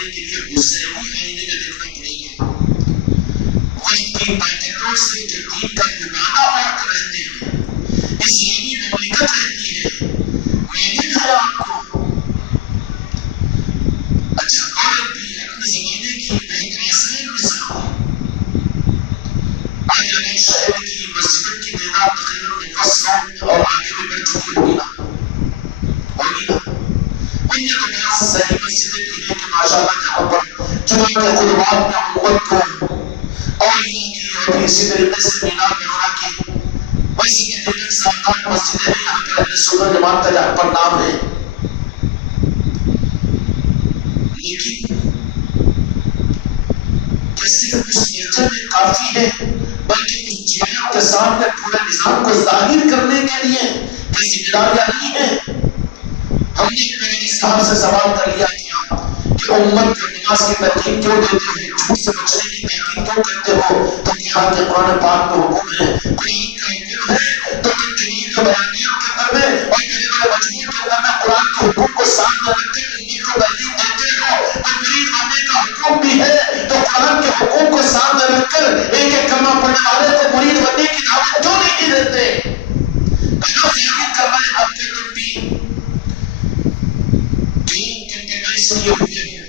کرنے کے لیے حسینی آئینے میں دیکھنا پڑے گا. وقت کی طاقتوں سے جو دین کا نمانہ اوڑھ کر رہتے ہیں، اسلامی مملکت رہتی ہے، میں نے کہا آپ کو اچھا عورت بھی اپنے زمانے کی بہت آسان مثال ہے. آج ہمیں شہر کی مسجد کی تعداد تقریباً 100 اور آگے بھی بڑھ چکی ہوگی نا. ان کے پاس صحیح مسجدیں بھی ہیں کہ ماشاءاللہ جہاں پر جمعہ کے خطبات میں امت کو اولیاء کی اور اسی طریقے سے مینار وغیرہ کی ویسے تقریباً 7-8 مسجدیں ہیں یہاں پر اہل سنت جماعت کا جہاں پر نام ہے. لیکن کیا صرف اس نیچر میں کافی ہے بلکہ اس جماعت کے سامنے پورے نظام کو ظاہر کرنے کے لیے کوئی ذمہ داریاں نہیں ہیں؟ ہم نے میرے صاحب سے سوال کر لیا کیا کہ امت کو نماز کی ترغیب کیوں دیتے ہو، جھوٹ سے بچنے کی تاکید کیوں کرتے ہو؟ تو کہا کہ قرآن پاک میں حکم ہے، قرآن کا حکم ہے تو تم جمعین کے بیانیوں کے اندر میں اور میرے بڑے مجموع کے اندر میں قرآن کے حکم کو سامنے رکھ کے امت کو ترغیب دیتے ہو. تو مرید بننے کا حکم بھی ہے تو قرآن کے حکم کو سامنے رکھ کر ایک ایک کلمہ پڑھنے والے کو مرید بننے کی دعوت کیوں نہیں دیتے؟ کیوں ظاہر کر رہے ہیں آپ کے تم بھی یہ ہوئے ہیں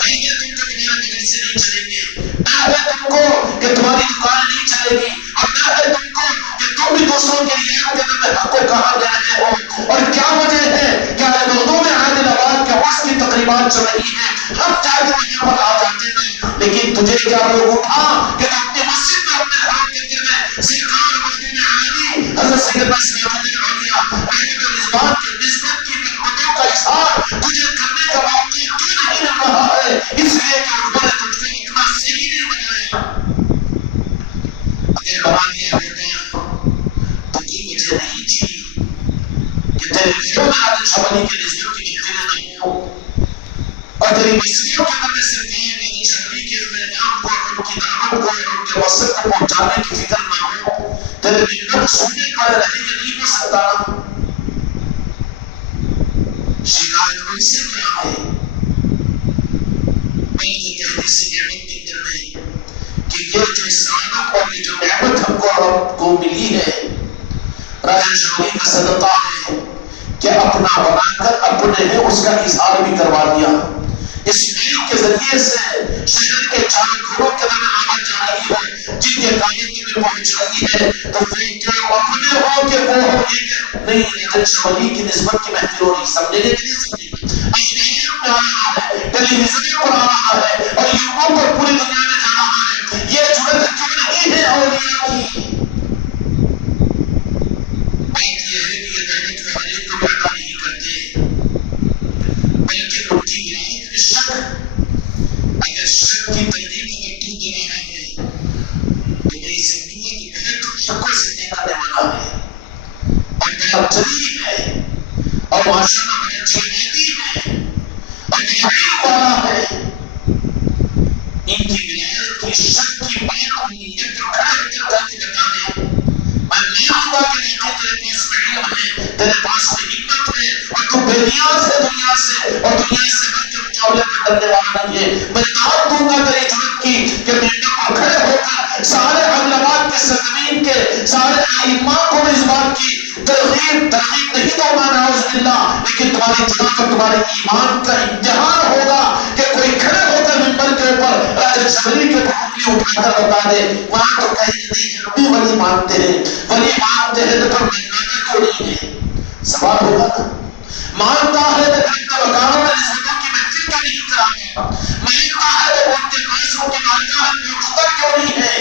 نہیں ہے تم کو تمہارا مدرسے سے نہیں چلیں گے، نہ ہے تم کو کہ تمہاری دکان نہیں چلے گی، اور نہ ہے تم کو کہ تم بھی دوسروں کے لیے کے اندر میں حق کو کہا جا رہے ہو. اور کیا وجہ ہے کہ مردوں میں عادل آباد کے وقت کی تقریبات چل رہی ہیں، ہم چاہ کے وہاں پر آ جاتے ہیں، لیکن تجھے کیا لوگ اٹھا کہ تم اپنی مسجد میں اپنے گھروں کے اندر میں سرکار مسجد عالی حضرت سیدنا سراج الدین اولیاء رحمۃ الرضوان کی نسبت کی رحمتوں کا اظہار تجھے کرنے کا موقع کیوں نہیں مل رہا ہے؟ اس لیے کہ انہوں نے تجھ کو اتنا صحیح نہیں بنایا. اگر بنا دیا ہوتا تو یہ وجہ نہیں تھی کہ تیرے دلوں میں عادل شمالی کے نسبت کی محفلیں نہیں ہوں اور تیری مسجدوں کے اندر سرکار عادل شمالی کے پیغام کو اور ان کی دعوت کو اور ان کے مقصد کو پہنچانے کی فکر نہ ہو. تیرے دلوں سونے پڑے رہے یہ نہیں ہو سکتا. شکایت ان سے کیا ہے؟ کہ یہ جو سعادت اور یہ جو نعمت ہم کو ملی ہے راجہ شمالی کا صدقہ ہے کہ اپنا بنا کر اپنے ہیں اس کا اظہار بھی کروا دیا. اس میل کے ذریعے سے شہر کے چار گھروں کے اندر آواز جا رہی ہے جن کے قائد میں پہنچ رہی ہے تو وہ جو اپنے ہو کہ وہ ہو ایک نہیں راجہ شمالی کی نسبت کی محفل ہو رہی. سمجھے گے کہ نہیں سمجھے گے؟ ٹیلی ویژن پر آ رہا ہے اور یوٹیوب پر پوری دنیا میں جا رہا ہے. یہ جرأت کیوں نہیں ہے اولیاء کی؟ بات یہ ہے کہ یہ دعوت کو ہر ایک کو عطا نہیں کرتے بلکہ ان کی ولایت میں شک، اگر شک کی ترغیب اگر تو دے رہا ہے تو میں یہ سمجھوں گا کہ بہت شک کو زندہ کرنے والا ہے اور بہت جلیل ہے اور ماشاءاللہ بہت جہادی ہے اور علم والا ہے. ان کی ولایت کی شک کی بات نیت کو کھڑا کر کے بتا دے. میں نہیں ہوں کہ نہیں تیرے پاس میں علم ہے، تیرے پاس میں حکمت ہے اور تو بے نیاز ہے دنیا سے اور دنیا سے ہر کے مقابلے میں ڈرنے والا نہیں ہے. میں دعوت دوں گا تیری جرأت کی کہ ممبر پر کھڑے ہو کر سارے اہل آباد کے سرزمین کے سارے ائمہ کو میں اس بات کی ترغیب نہیں دوں گا نعوذ باللہ، لیکن تمہاری جرأت اور تمہارے ایمان کا امتحان ہوگا کہ کوئی کھڑے ہو کر ممبر کے اوپر راجہ شمالی کے اوپر انگلی اٹھا کر بتا دے وہاں تو کہیں نہیں ہم بھی ولی مانتے ہیں، ولی مانتے ہیں تو پھر مانتا کیوں نہیں ہے؟ سوال ہوگا نا. مانتا ہے تو پھر اپنے مکانوں میں نسبتوں کی محفل کیوں نہیں کراتا؟ مانتا ہے تو ان کے پاس ان کی بارگاہ میں موجودہ کیوں نہیں ہے؟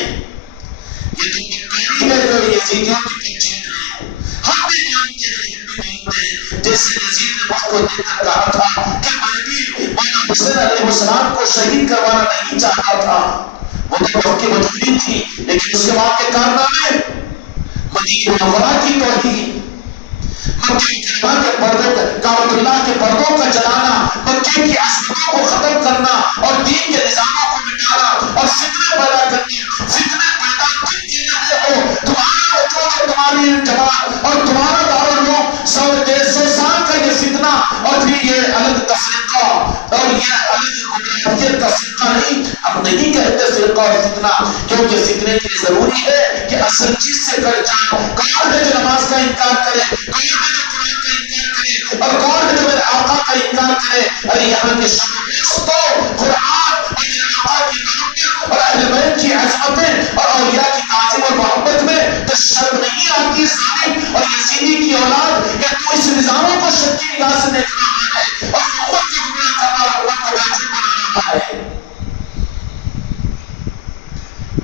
یہ تو مکاری ہے جو یزیدیوں کی پہچان ہے. ہم بھی مانتے ہیں، ہم بھی مانتے ہیں. جیسے یزید نے وقت کو دیکھ کر کہا تھا کہ میں بھی مولانا حسین علیہ السلام کو شہید کروانا نہیں چاہتا تھا، وہ تو وقت کی مجبوری تھی، لیکن اس کے بعد کے کارنامے مدینہ منورہ کی توہین، مکہ مکرمہ کے پردوں کعبۃ اللہ کے پردوں کا جلانا، مکے کی عظمتوں کو ختم کرنا اور دین کے نظاموں کو مٹانا اور فتنے پیدا کرنے. فتنے پیدا کر کے رہے ہو. تمہارا وجود اور تمہاری جماعت اور تمہارا دارالعلوم 100-150 سال کا یہ فتنہ اور پھر یہ الگ تفریقہ اور یہ الگ تفرقہ اور فتنہ، کیونکہ فتنے کے لیے ضروری ہے کہ اصل چیز سے کٹ جائے۔ کون ہے جو نماز کا انکار کرے؟ کون ہے جو قرآن کا انکار کرے؟ اور کون ہے جو میرے آقا کا انکار کرے؟ ارے یہاں کے شب تو قرآن اور میرے آقا کی محبت اور اہل بیت کی عظمتیں اور اولیاء کی تعظیم اور محبت میں تو شرم نہیں آتی ظالم اور یزیدی کی اولاد کہ تو اس نظاموں کو شک کی نگاہ سے دیکھ رہا ہے اور امت کو گمراہ کرنا اور امت کو بیچ بنا رہا ہے۔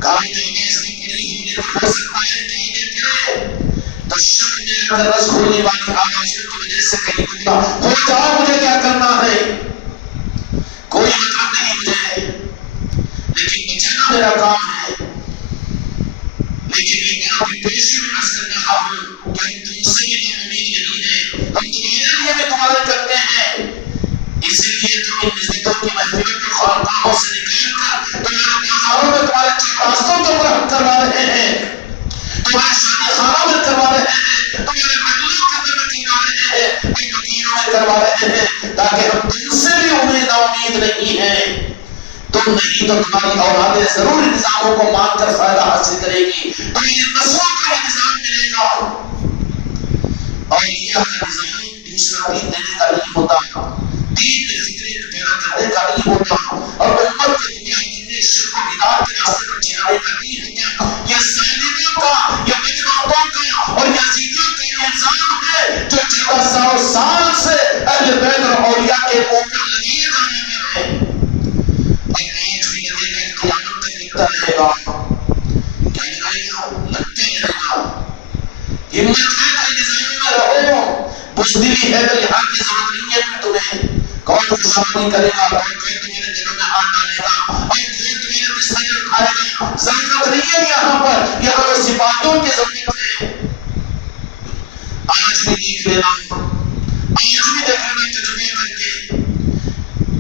کامی نماز نہیں پڑھی ہو لیکن ہو سکتا ہے کہ آگے پڑھے تو شک میں اگر رس ہونے والی آوازوں کی وجہ سے کہیں گمراہ ہو جاؤ، مجھے کیا کرنا ہے؟ کوئی مطلب نہیں مجھے، لیکن بچانا میرا کام ہے۔ لیکن یہ بات بھی پیش میں عرض کر رہا ہوں کہ ہم تم سے بھی نا امید نہیں ہے، ہم تمہارے لیے بھی دعائیں کرتے ہیں، اسی لیے تو ان نزدیکوں کی محفلوں کو خانقاہوں سے نکال کر تمہارے بازاروں میں تمہارے چوراستوں کو مرہم کروا رہے ہیں، تمہارے شادی خانوں میں کروا رہے ہیں، تمہارے محلوں کے اندر میں کروا رہے ہیں، اور مدینوں میں کروا رہے ہیں، تاکہ ہم تم سے بھی امید نہیں ہے۔ تم نہیں تو تمہاری اولادیں ضرور نظاموں کو مان کر فائدہ حاصل کرے گی، تمہیں نسلوں کا یہ نظام ملے گا۔ اور یہ کا نظام دوسرا دین دینے کا نہیں ہوتا، دین میں فکرے پیدا کرنے کا نہیں ہوتا، اور امت کے دنیا کرنے شرک و بدعت کے راستے پر چلانے کا نہیں ہوتا۔ یہ ظالموں کا، یہ بدبختوں کا اور یزیدیوں کا الزام ہے جو 1400 سال سے اہل بیت اور اولیاء کے اوپر لگائے جا رہے ہیں، اور آج بھی لگے گا، قیامت تک لگتا رہے گا۔ کیا لگائے گا؟ لگتا رہے گا۔ ہمت ہے کہ نظام میں رہو، بزدلی ہے تو یہاں کی ضرورت نہیں ہے کہ تمہیں کون خوشامدی کرے گا، کون تمہارے دلوں میں ہاتھ ڈالے گا، اور کون تمہارے بستر اٹھائے گا، ضرورت نہیں ہے یہاں پر، یہاں پر سپاہیوں کی ضرورت ہے۔ آج بھی دیکھ لینا، آج بھی دیکھ لینا تجربہ کر کے،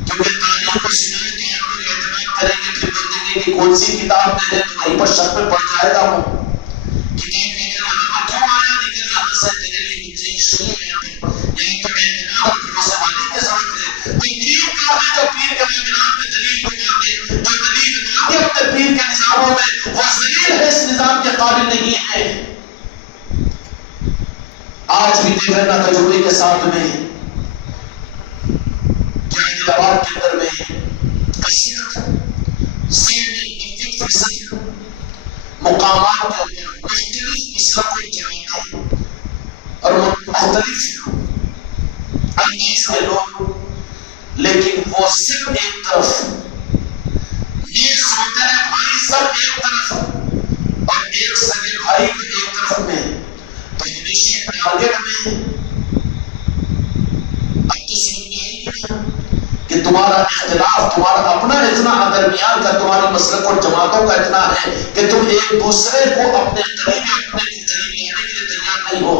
کیونکہ تاریخ کو سنائے تو آپ لوگ اعتماد کریں گے، پھر بولیں گے کہ کون سی کتاب دے دیں تو وہیں پر شک میں پڑ جائے گا وہ کتاب میں یہاں پر کیوں آیا، لیکن یہاں سے تجربی گنجائش نہیں ہے، یہاں تو اعتماد اور بھروسہ مانی کی ضرورت ہے۔ تو پیر کا ہے جو پیر کے معاملات میں دلیل کو مانگے، جو دلیل مانگے اپنے پیر کے نظاموں میں، وہ ذلیل ہے، اس نظام کے قابل نہیں ہے۔ آج بھی دیکھ لینا تجربے کے ساتھ میں جاہد آباد کے اندر میں کثرت 90% مقامات کے اندر مختلف مسلک و جماعتیں اور مختلف انداز کے لوگ، لیکن وہ صرف ایک طرف، ایک سوترے بھائی سب ایک طرف اور ایک سگے بھائی بھی ایک طرف میں، تو ہمیشہ ٹارگٹ میں اب تو سمجھ میں آئی نہیں کہ تمہارا اختلاف، تمہارا اپنا اتنا درمیان کا، تمہاری مسلک اور جماعتوں کا اتنا ہے کہ تم ایک دوسرے کو اپنے قریب لانے کے لیے تیار نہیں ہو۔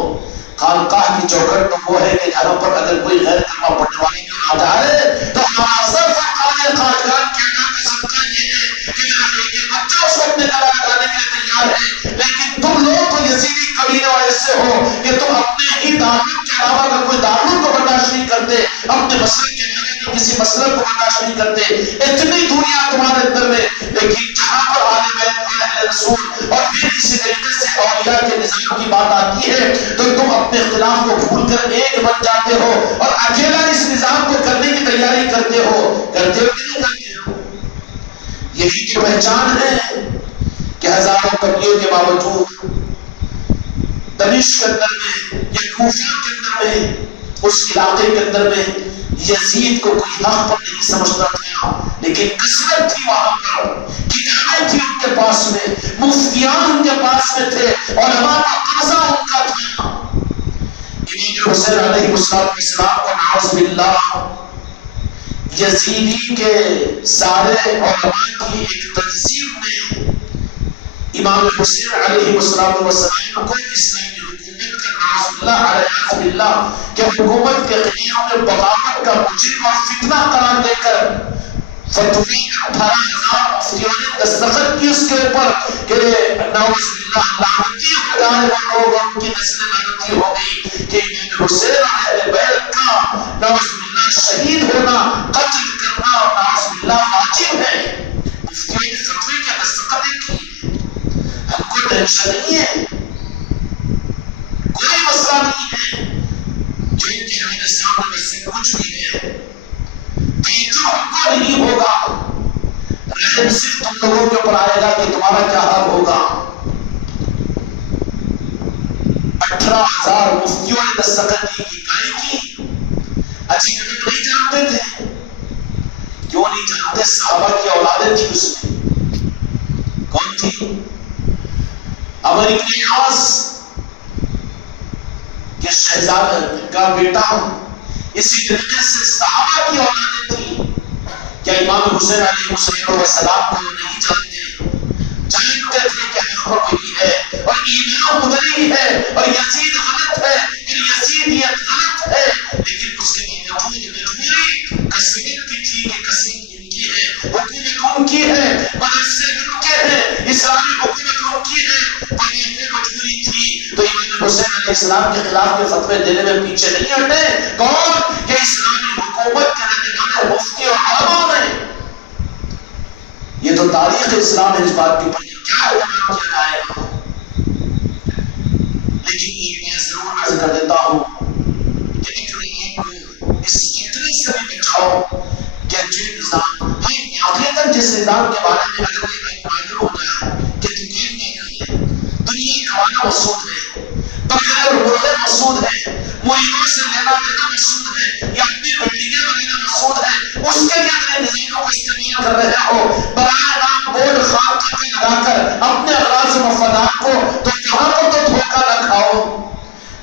خانقاہ کی چوکھٹ تو وہ ہے کہ جہاں پر اگر کوئی غیر کلمہ پڑھنے والے آ جائے تو ہمارا صرف خواجگان کے ادا کا صدقہ یہ ہے کہ میرا ایک بچہ اس کو اپنے گلا لگانے کے لیے تیار ہے، لیکن تم لوگ تو یزیدی قبیلے ایسے ہو کہ تم اپنے ہی دارالعلوم کے علاوہ اگر کوئی دارالعلوم کو برداشت نہیں کرتے، اپنے مسلک کے علاوہ کسی مسلک کو برداشت نہیں کرتے، اتنی دنیا تمہارے اندر میں، لیکن جہاں پر آل بیت اہل رسول اور پھر اسی طریقے سے اولیاء کے نظام کی بات آتی ہے تو تم اپنے اختلاف کو بھول کر ایک بن جاتے ہو اور اکیلا اس نظام کو کرنے کی تیاری کرتے ہو کہ نہیں کرتے ہو۔ یہی کی پہچان ہے کہ ہزاروں کمیوں کے باوجود دمشق کے اندر میں یا کوفہ کے اندر میں، اس علاقے کے اندر میں یزید کو کوئی حق پر نہیں سمجھتا تھا، لیکن کثرت تھی وہاں پر، کتابیں تھی ان کے پاس میں، مفتیان ان کے پاس میں تھے، علماء کا قبضہ ان کا تھا۔ امام حسین علیہ السلام کو نعوذ باللہ یزیدی کے سارے علماء کی ایک تنظیم میں امام حسین علیہ السلام کو اسلامی حکومت کا نعوذ باللہ کہ حکومت کے قیام میں بغاوت کا مجرم اور فتنہ قرار دے کر فتوی 18,000 مفتیوں نے دستخط کی اس کے اوپر کہ نعوذ باللہ لعنتی ہو جائے وہ لوگ، ان کی نسل لعنتی ہو گئی کہ امام حسین اور اہل بیت کا نعوذ باللہ شہید ہونا، قتل کرنا اور نعوذ باللہ واجب ہے۔ مفتیوں نے فتوی کے ٹینشن نہیں ہے، کوئی مسئلہ نہیں ہے، جو کہ ہمارے سامنے سب کچھ بھی ہے، توجہ ہم کو نہیں ہوگا، رحم صرف تم لوگوں کے اوپر آئے گا کہ تمہارا کیا حال ہوگا۔ 18,000 مفتیوں نے دستخط کی کائی کی، اچھی جگہ نہیں جانتے تھے، کیوں نہیں جانتے؟ صحابہ کی اولادیں تھی اس میں، کون تھی؟ عمر بن عاص کے شہزادے کا بیٹا، اسی طریقے سے صحابہ کی اولادیں تھی۔ کیا امام حسین علیہ السلام کو نہیں جانتے؟ جانتے تھے کہ حق وہی ہے اور ایمان ادھر ہی ہے اور یزید غلط ہے اور یزیدیت غلط ہے، لیکن اس کے باوجود مجبوری کثرت کی تھی کہ کثرت ان کی ہے، حکومت ان کی ہے، مدرسے ان کے ہیں، اسلامی حکومت ان کی ہے، اور یہ مجبوری تھی۔ تو امام حسین علیہ السلام کے خلاف کے فتوے دینے میں پیچھے نہیں ہٹے، کون؟ کہ اسلامی حکومت کے رہنے والے مفتی اور علماء نے۔ یہ تو تاریخ اسلام ہے، اس بات کے اوپر کیا اقدام کیا جائے گا۔ لیکن ایک بات ضرور عرض کر دیتا ہوں کہ اپنے آپ کو اس خطرے سے بھی بچاؤ کہ جو نظام ہم واقعتاً جس نظام کے بارے میں اگر کوئی معلوم ہو جائے کہ دکانداری ہے، دنیا کمانا مقصود ہے، بکرے اور مرغے مقصود ہے، مریدوں سے لینا دینا مقصود ہے، یا اپنی بلڈنگیں بنانا مقصود ہے، اس کے لیے اگر نظاموں کو استعمال کر رہے ہو برائے نام بورڈ خام کرنے لگا کر اپنے اغراض و مفادات کو، تو یہاں پر تو دھوکہ نہ کھاؤ۔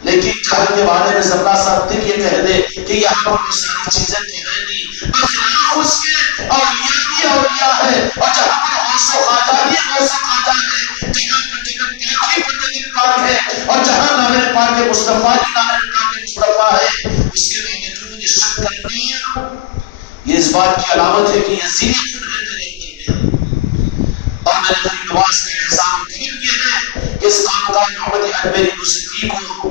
لیکن جہل کے بارے میں زبردہ صاحب دل یہ کہہ دے کہ یہاں پر وہ ساری چیزیں تو ہے نہیں، بخلاف اس کے اولیاء بھی اولیاء ہے، اور جہاں پر غوث و خواجہ بھی غوث و خواجہ ہے، جہاں پر جگہ پاک ہی پر پاک ہے، اور جہاں نام پاک مصطفیٰ کی نام پاک مصطفیٰ ہے، اس کے باوجود شک کرنا یہ اس بات کی علامت ہے کہ یزیدیت اور میرے غریب نواز کا احسان کریم یہ ہے کہ اس خاندان محمد اکبر یوسفی کو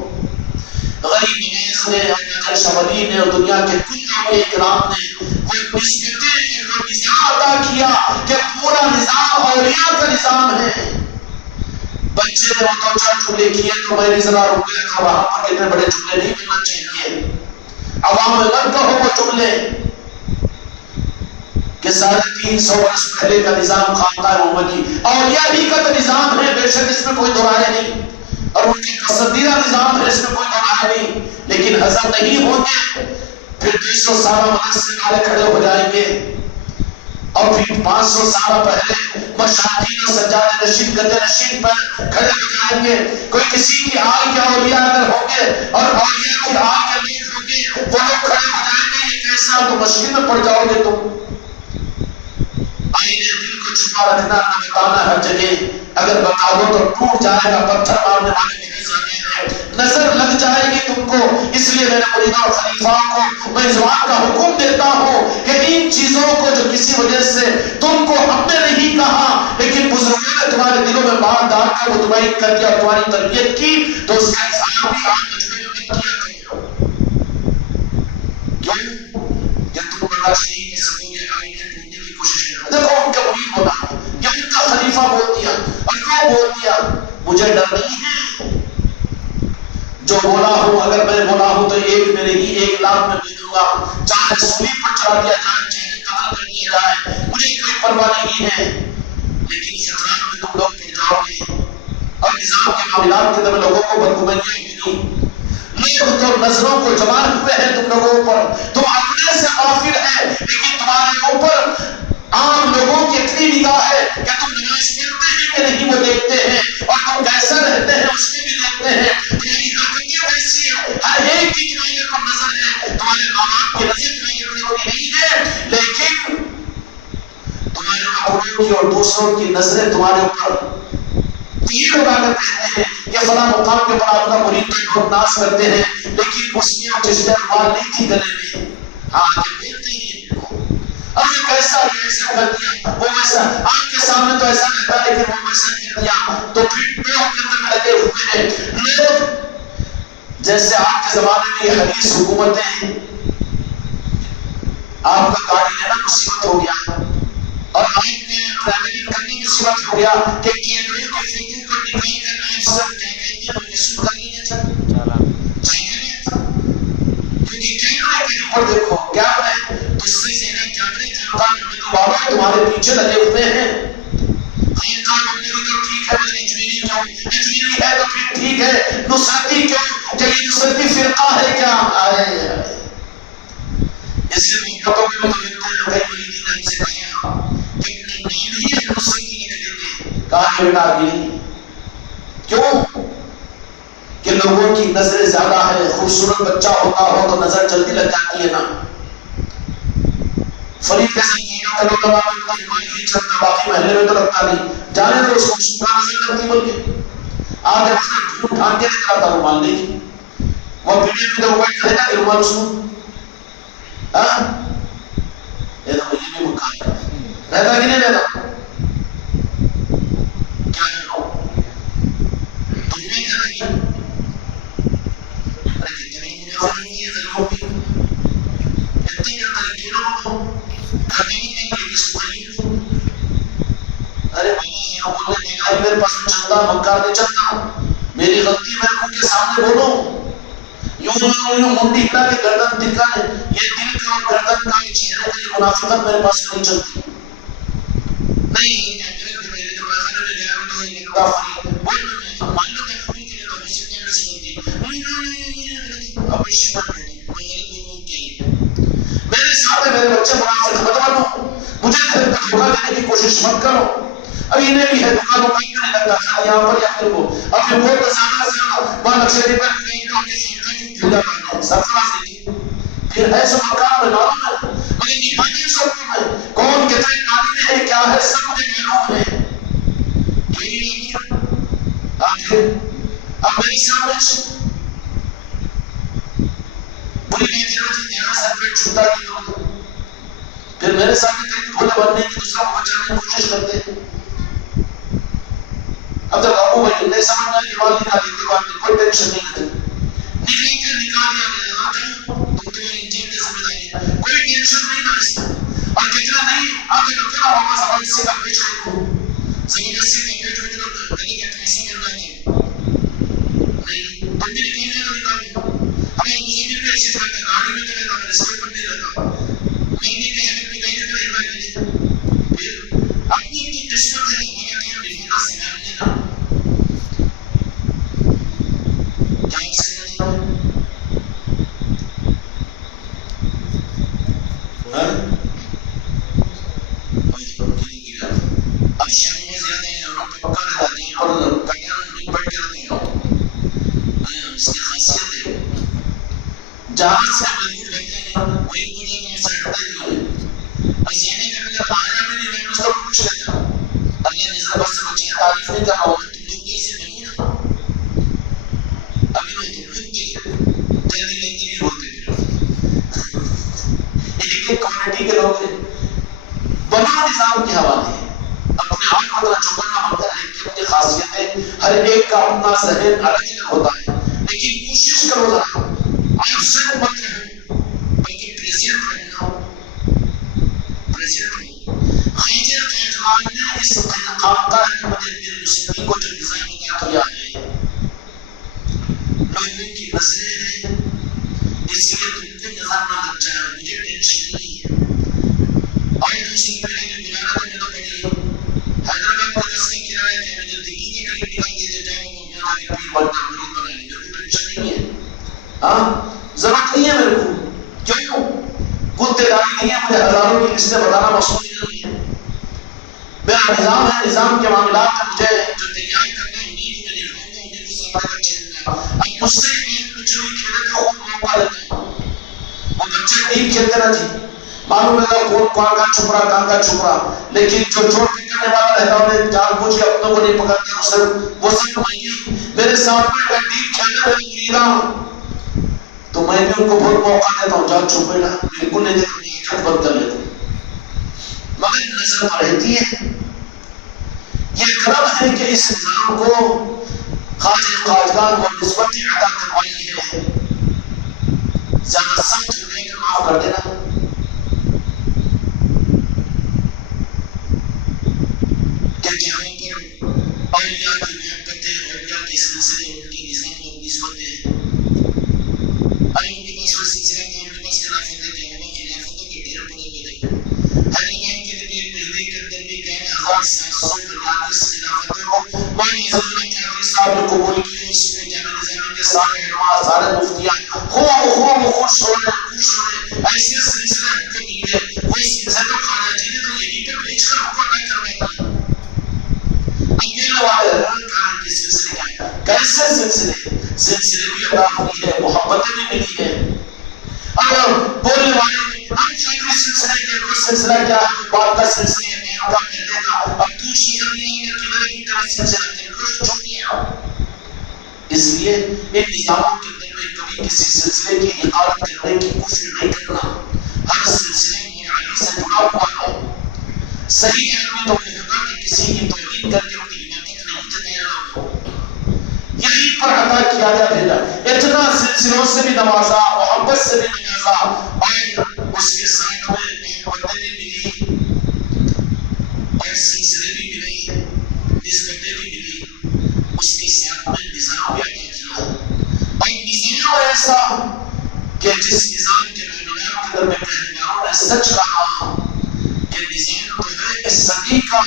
غریب نواز نے اور ناجر شولی نے اور دنیا کے کل اولیاء کرام نے وہ نسبتیں اور نظام عطا کیا کہ پورا نظام اولیاء کا نظام ہے۔ بچے نے وہ دو چار جملے کیے تو میں نے ذرا رک گیا تھا، وہاں پر کتنے بڑے جملے نہیں ملنا چاہیے، عوام میں مت کہو وہ جملے کہ 350 برس پہلے کا نظام خاندان محمدی اولیاء ہی کا تو نظام ہے، بے شک اس میں کوئی دو رائے نہیں، اور ان کی پسندیدہ نظام ہے، اس میں کوئی دو رائے نہیں، لیکن ہضم نہیں ہوں گے پھر 200 سالہ مدرسے والے کھڑے ہو جائیں گے، اور پھر 500 سالہ پہلے مشاہدین و سجادہ نشین گدے نشین پر کھڑے ہو جائیں گے، کوئی کسی کی آل کے اولیاء اگر ہوں گے اور اولیاء کی آل کے لوگ ہوں گے وہ لوگ کھڑے ہو جائیں گے، یہ کیسا؟ تو مشکل میں پڑ جاؤ گے تم۔ آئینے دل کو چھپا رکھنا نہ بتانا ہر جگہ، اگر بتا دو تو ٹوٹ جائے گا، پتھر مارنے والے بہت زیادہ ہیں، نظر لگ جائے گی تم کو۔ اس لیے میرے مریدوں اور خلیفہ کو میں اس بات کا حکم دیتا ہوں کہ ان چیزوں کو جو کسی وجہ سے تم کو ہم نے نہیں کہا لیکن بزرگوں نے تمہارے دلوں میں بات ڈال کر وہ تمہاری کر دیا، تمہاری تربیت کی، تو اس کا اظہار بھی آپ مجموعے میں کیا کرو۔ کیوں کہ تم برداشت نہیں کر سکو گے، آئینے ڈھونڈنے کی کوشش کرو۔ دیکھو ان کا مرید ہونا یا ان کا خلیفہ بول دیا اور کیوں بول دیا، مجھے ڈر نہیں ہے، جو بولا ہوں اگر میں بولا ہوں تو ایک میں نہیں 1 لاکھ میں دے دوں گا، چاہے سولی پر چڑھا دیا جائے، چاہے قتل کر دیا جائے، مجھے کوئی پرواہ نہیں ہے، لیکن خطرات میں تم لوگ پڑ جاؤ گے، اور نظام کے معاملات کے اندر لوگوں کو بدگمانیاں ہوگی، لوگ تو نظروں کو جمائے ہوئے ہیں تم لوگوں پر، تم اپنے سے غافل ہیں، لیکن تمہارے اوپر عام لوگوں کی اتنی نگاہ ہے کہ تم نماز پڑھتے ہیں کہ نہیں وہ دیکھتے ہیں، اور تم کیسا رہتے ہیں اس میں بھی دیکھتے ہیں، تمہاری حرکتیں کیسی ہیں ہر ایک کی تمہارے پر نظر ہے، تمہارے ماں باپ کی نظر تمہارے پر اتنی نہیں ہے، لیکن تمہارے اپنوں کی اور دوسروں کی نظریں تمہارے اوپر تیر لگا کر کہتے ہیں کہ فلاں مقام کے اوپر آپ کا مرید تو بہت ناز کرتے ہیں، لیکن اس میں اور جس نے مال نہیں تھی گلے میں، ہاں کہ بولتے ہیں اب یہ کیسا یہ ایسا کر دیا، وہ ویسا، آپ کے سامنے تو ایسا رہتا ہے لیکن وہ ویسا کر دیا، تو پھر پیڑوں کے اندر لگے ہوئے ہیں لوگ۔ جیسے آپ کے زمانے میں یہ حدیث حکومتیں، آپ کا گاڑی لینا مصیبت ہو گیا اور آپ کے ٹریولنگ کرنی مصیبت ہو گیا کہ کیمرے کے فوٹو کو نکال تمہارے پیچھے لگے ہوئے ہیں. خانقاہ بندری تو ٹھیک ہے مگر اجمیری کیوں؟ اجمیری ہے تو پھر ٹھیک ہے، نصرتی کیوں؟ کہ یہ نصرتی فرقہ ہے کیا؟ اس لیے محبتوں میں مطلب کئی مریدین نے ہم سے کہا کہ اپنا نام ہی نصرتی لکھ لیں گے. کہا کہ بیٹا آگے کیوں؟ کہ لوگوں کی نظریں زیادہ ہے، خوبصورت بچہ ہوتا ہو تو نظر جلدی لگ جاتی ہے نا. فرید کے ساتھ کرو لگا تو ایمان ہی چلتا، باقی محلے میں تو لگتا نہیں. جانے تو اس کو سوکھا نظر لگتی بلکہ آگے اس نے دھون ڈھان کے نکلا تھا رومال لے کی. وہ پیڑے پہ تو اوپر رہتا کہ رومال اس کو یہ تو مجھے بھی مکہ رہتا کہ نہیں رہتا؟ کیا ہے تم نے گھر رکھی ارے جتنے منافع نہیں ہے ذریعوں بھی اتنے کے طریقے لوگوں کھانے کی نہیں لیکن سکھائی ارے بابا یہاں بولنے نگاہ میرے پاس میں چلتا مکہ نہیں چلتا، میری غلطی میں ان کے سامنے بولوں. یوں منڈی ہلا کے گردن دکھائے، یہ دل کا اور گردن کا یہ چہرے کا یہ منافقت میرے پاس نہیں چلتی. نہیں میرے تو بازار میں گیا ہوں تو یہ لگتا فری بول میں مان لو کہ اپنی کے لیے تو ہمیشہ کیمرے سے غلطی اپنی شکل میں غلط بولوں چاہیے. میرے سامنے میرے بچے منافق مت بنو، مجھے دھوکہ دینے کی کوشش مت کرو. اب انہیں بھی ہے دکانوں کا کیوں نہیں لگتا خالی یہاں پر یا پھر وہ اب پھر وہ زیادہ سے وہاں نقشے پر کہیں تو آگے سیکھا کی دھلا کرنا سرفراز دیکھی پھر ہے سب مقام میں معلوم ہے مگر نبھانے سب کو میں کون کتنے تعلیم ہے کیا ہے سب مجھے معلوم ہے. یہی آخر اب میری سامنے بری بات ہے میرا سر پہ چھوٹا نہیں ہوتا پھر میرے سامنے کہیں بھولے بننے کی دوسرا کو بچانے کی کوشش کرتے ہیں. اب جب ابو بھائی نہیں سمجھنا کہ بال نکالی کوئی بات نہیں کوئی ٹینشن نہیں ہے نکلے کے نکال دیا گیا تم تمہاری انجین کی ذمہ داری ہے کوئی ٹینشن نہیں نہ اس اور کتنا نہیں آگے نکلا ہوگا زبردستی کا بیچ رہے ہو زبردستی کا بیچ رہے ہو کہیں کہ پیسہ مل رہا ہے نہیں تم بھی نکالنے کا نکالیں ہمیں مجھے بھی ایسی طرح کا گاڑی میں کرے گا میں رستے پر نہیں رہتا مہینے کے ہمیں اپنی کہیں پر رہنا کے لیے پھر اپنی اپنی قسمت ہے ہمارا کام لکھنا سنانے نا جہاں سے مجبور رہتے ہیں وہی مجھے میں سے ہٹتے نہیں ہے بس یہ نہیں کرنے کا آیا میں نہیں میں سب کچھ کرتا اللہ نے اس بس سے مجھے تعریف نہیں کہا ہوگا تم لوگ کیسے بنی نا ابھی میں تم لوگ کے جلدی لنگری ہوتے ایک ایک کمیونٹی کے لوگ ہیں بنا نظام کے حوالے اپنے آپ کو چھپنا ہوتا ہے کہ اپنی خاصیتیں ہر ایک کا اپنا ذہن الگ الگ ہوتا ہے لیکن کوشش کرو ذرا آپ سے مت رہو بلکہ پریزنٹ رہنا پریزنٹ رہو. خواجہ خیجوان نے اس خانقاہ کی مدد پیر مسلمی کو جو نظام عطا کیا ہے لوگوں کی نظریں ہیں اس لیے تم کو نظام نہ لگ جائے مجھے ٹینشن نہیں ہے. اور دوسری پہلے جو گزارا تھا میں تو پڑھی حیدرآباد کا 10 کا کرایہ کیا میں جب دلی کے قریب نکال کے جاؤں گا یہاں کے پیر بننا مرید بنا لیں گے ٹینشن نہیں ہے. ہاں ضرورت نہیں ہے میرے کو کیوں کتے داری نہیں ہے مجھے ہزاروں کی لسٹیں بتانا مصروف نہیں ہے. میرا نظام ہے نظام کے معاملات میں مجھے جو تیار کرنا ہے انہیں کو میں دکھاؤں گا انہیں کو ساتھ کر چلوں گا. اب مجھ سے ایک کچھ بھی کھیلے تو خود موقع لیتے ہیں وہ بچے ٹیم کھیلتے نا جی معلوم ہے کون کہاں کا چھپ رہا کہاں کا چھپ رہا لیکن جو چوٹ کرنے والا رہتا انہیں جان بوجھ کے اپنوں کو نہیں پکڑتے وہ سب میرے سامنے اگر ٹیم کھیلنے میں گریدا ہوں تو میں بھی ان کو بہت موقع دیتا ہوں جان چھپے نا بالکل نہیں دیتا ہوں بند کر لیتا ہوں مگر نظر پر رہتی ہے. یہ کرم ہے کہ اس نظام کو خواجہ خواجگان کو نسبت عطا کروائی ہے. زیادہ سخت ہو گئے کہ معاف کر دینا کہ جہاں پر اولیاء کی محبتیں اولیاء کے سلسلے ان کی نظام اور نسبتیں ارے ان کے پاس وہ سلسلہ تھا ان کے پاس خلافت ہے کہ خلافتوں کے ڈھیر پڑے ہوئے تھے. حیدرآباد کے لیے ایک مہینے 1742 خلافتوں کو مولانا عزیزاللہ قادری صاحب نے قبول کیا. اس کو جامع نظامی کے سارے علماء سارے مفتیان خوب خوش ہو رہے ایسے سلسلے ہم کو مل گئے. وہ سلسلے خواجہ جی نے تو یہی پہ بھیج کر ہم کو ادا کروا دیا. اب یہ لوگ کہاں کے سلسلے کیا ہے؟ کیسے سلسلے بھی عطا ہوئی ہے, محبتیں بھی ملی ہے. اور بولنے والے ہم قادری سلسلے کے وہ سلسلہ کیا ہے, بات کا سلسلہ ہے, میں کا کہنے کا اب دوسری زمین میں کدھر کی طرح سلسلہ کرے کچھ چھوٹی ہے. اس لیے ان نظاموں کے اندر میں کبھی کسی سلسلے کی اقامت کرنے کی کوشش نہیں کرنا. ہر سلسلے میں علی سے جڑا ہوا ہے. صحیح آدمی تو یہ ہوگا کہ کسی کی توہین کر کے اپنی حمایت نہیں جتائے. یہی پر عطا کیا گیا بھیجا. اتنا سلسلوں سے بھی نوازا, محبت سے بھی نوازا, اور اس کے ساتھ میں محبتیں بھی ملی اور سلسلے بھی ملے, نسبتیں بھی ملی. اس کے ساتھ میں نظام بھی عطا کیا. اور نظام ایسا کہ جس نظام کے معاملات کے در میں کہنے والوں نے سچ کہا کہ نظام تو ہے اس صدی کا,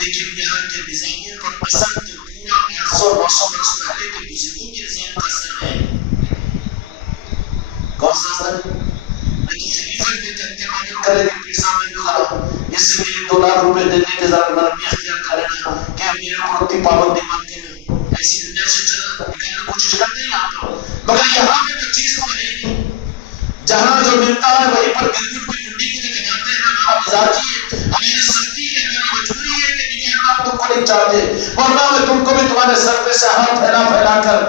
لیکن یہاں کے نظاموں پر اثر تو پورا 800-900 برس پہلے کے بزرگوں کے نظام کا اثر ہے. کون سا اثر؟ لیکن خلیفہ کے تحت عمل کرے کہ پیر صاحب نے کہا اس لیے 2 لاکھ روپے دینے کے ذرا نرمی اختیار کرنا کہ میرے پروتی پابندی مان کرو. ایسی دنیا سے نکالنے کی کوشش کرتے ہیں یہاں پر, مگر یہاں پہ وہ چیز تو ہے نہیں. جہاں جو ملتا ہے وہیں پر گرگٹ کی منڈی کو لگاتے ہیں. ہمارا مزاج ہی ہے, ہماری سختی ہے, ہماری مجبوری ہے کہ نگاہ آپ تم کو نہیں چاہتے, ورنہ میں تم کو بھی تمہارے سر پہ سے ہاتھ پھیلا کر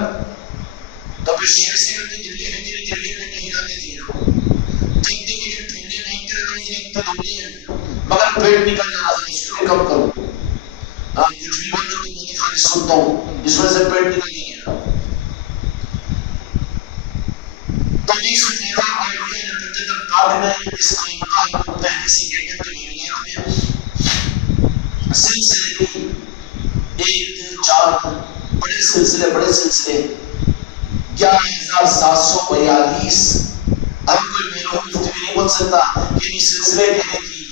تو پھر شہر سے کرتے دلی ہے میری دلی میں نہیں لاتے تھے. جب دیکھو جب ٹھنڈے مانگتے رہتے ہیں تو دلی ہے, مگر پیٹ نکل جانا تھا. اس کو بھی کم کرو. کچھ بھی بولو تو میں خالی سنتا ہوں, اس وجہ سے پیٹ نکل گیا. تو اس میرا آئیڈیا ہے کہ جب بعد میں اس خانقاہ تحریسی گیت کے معاملات میں سلسلے کی 1 2 4 بڑے سلسلے 11742 اب کوئی میرے مفتی بھی نہیں بول سکتا کہ یہ سلسلے کہنے کی ہے.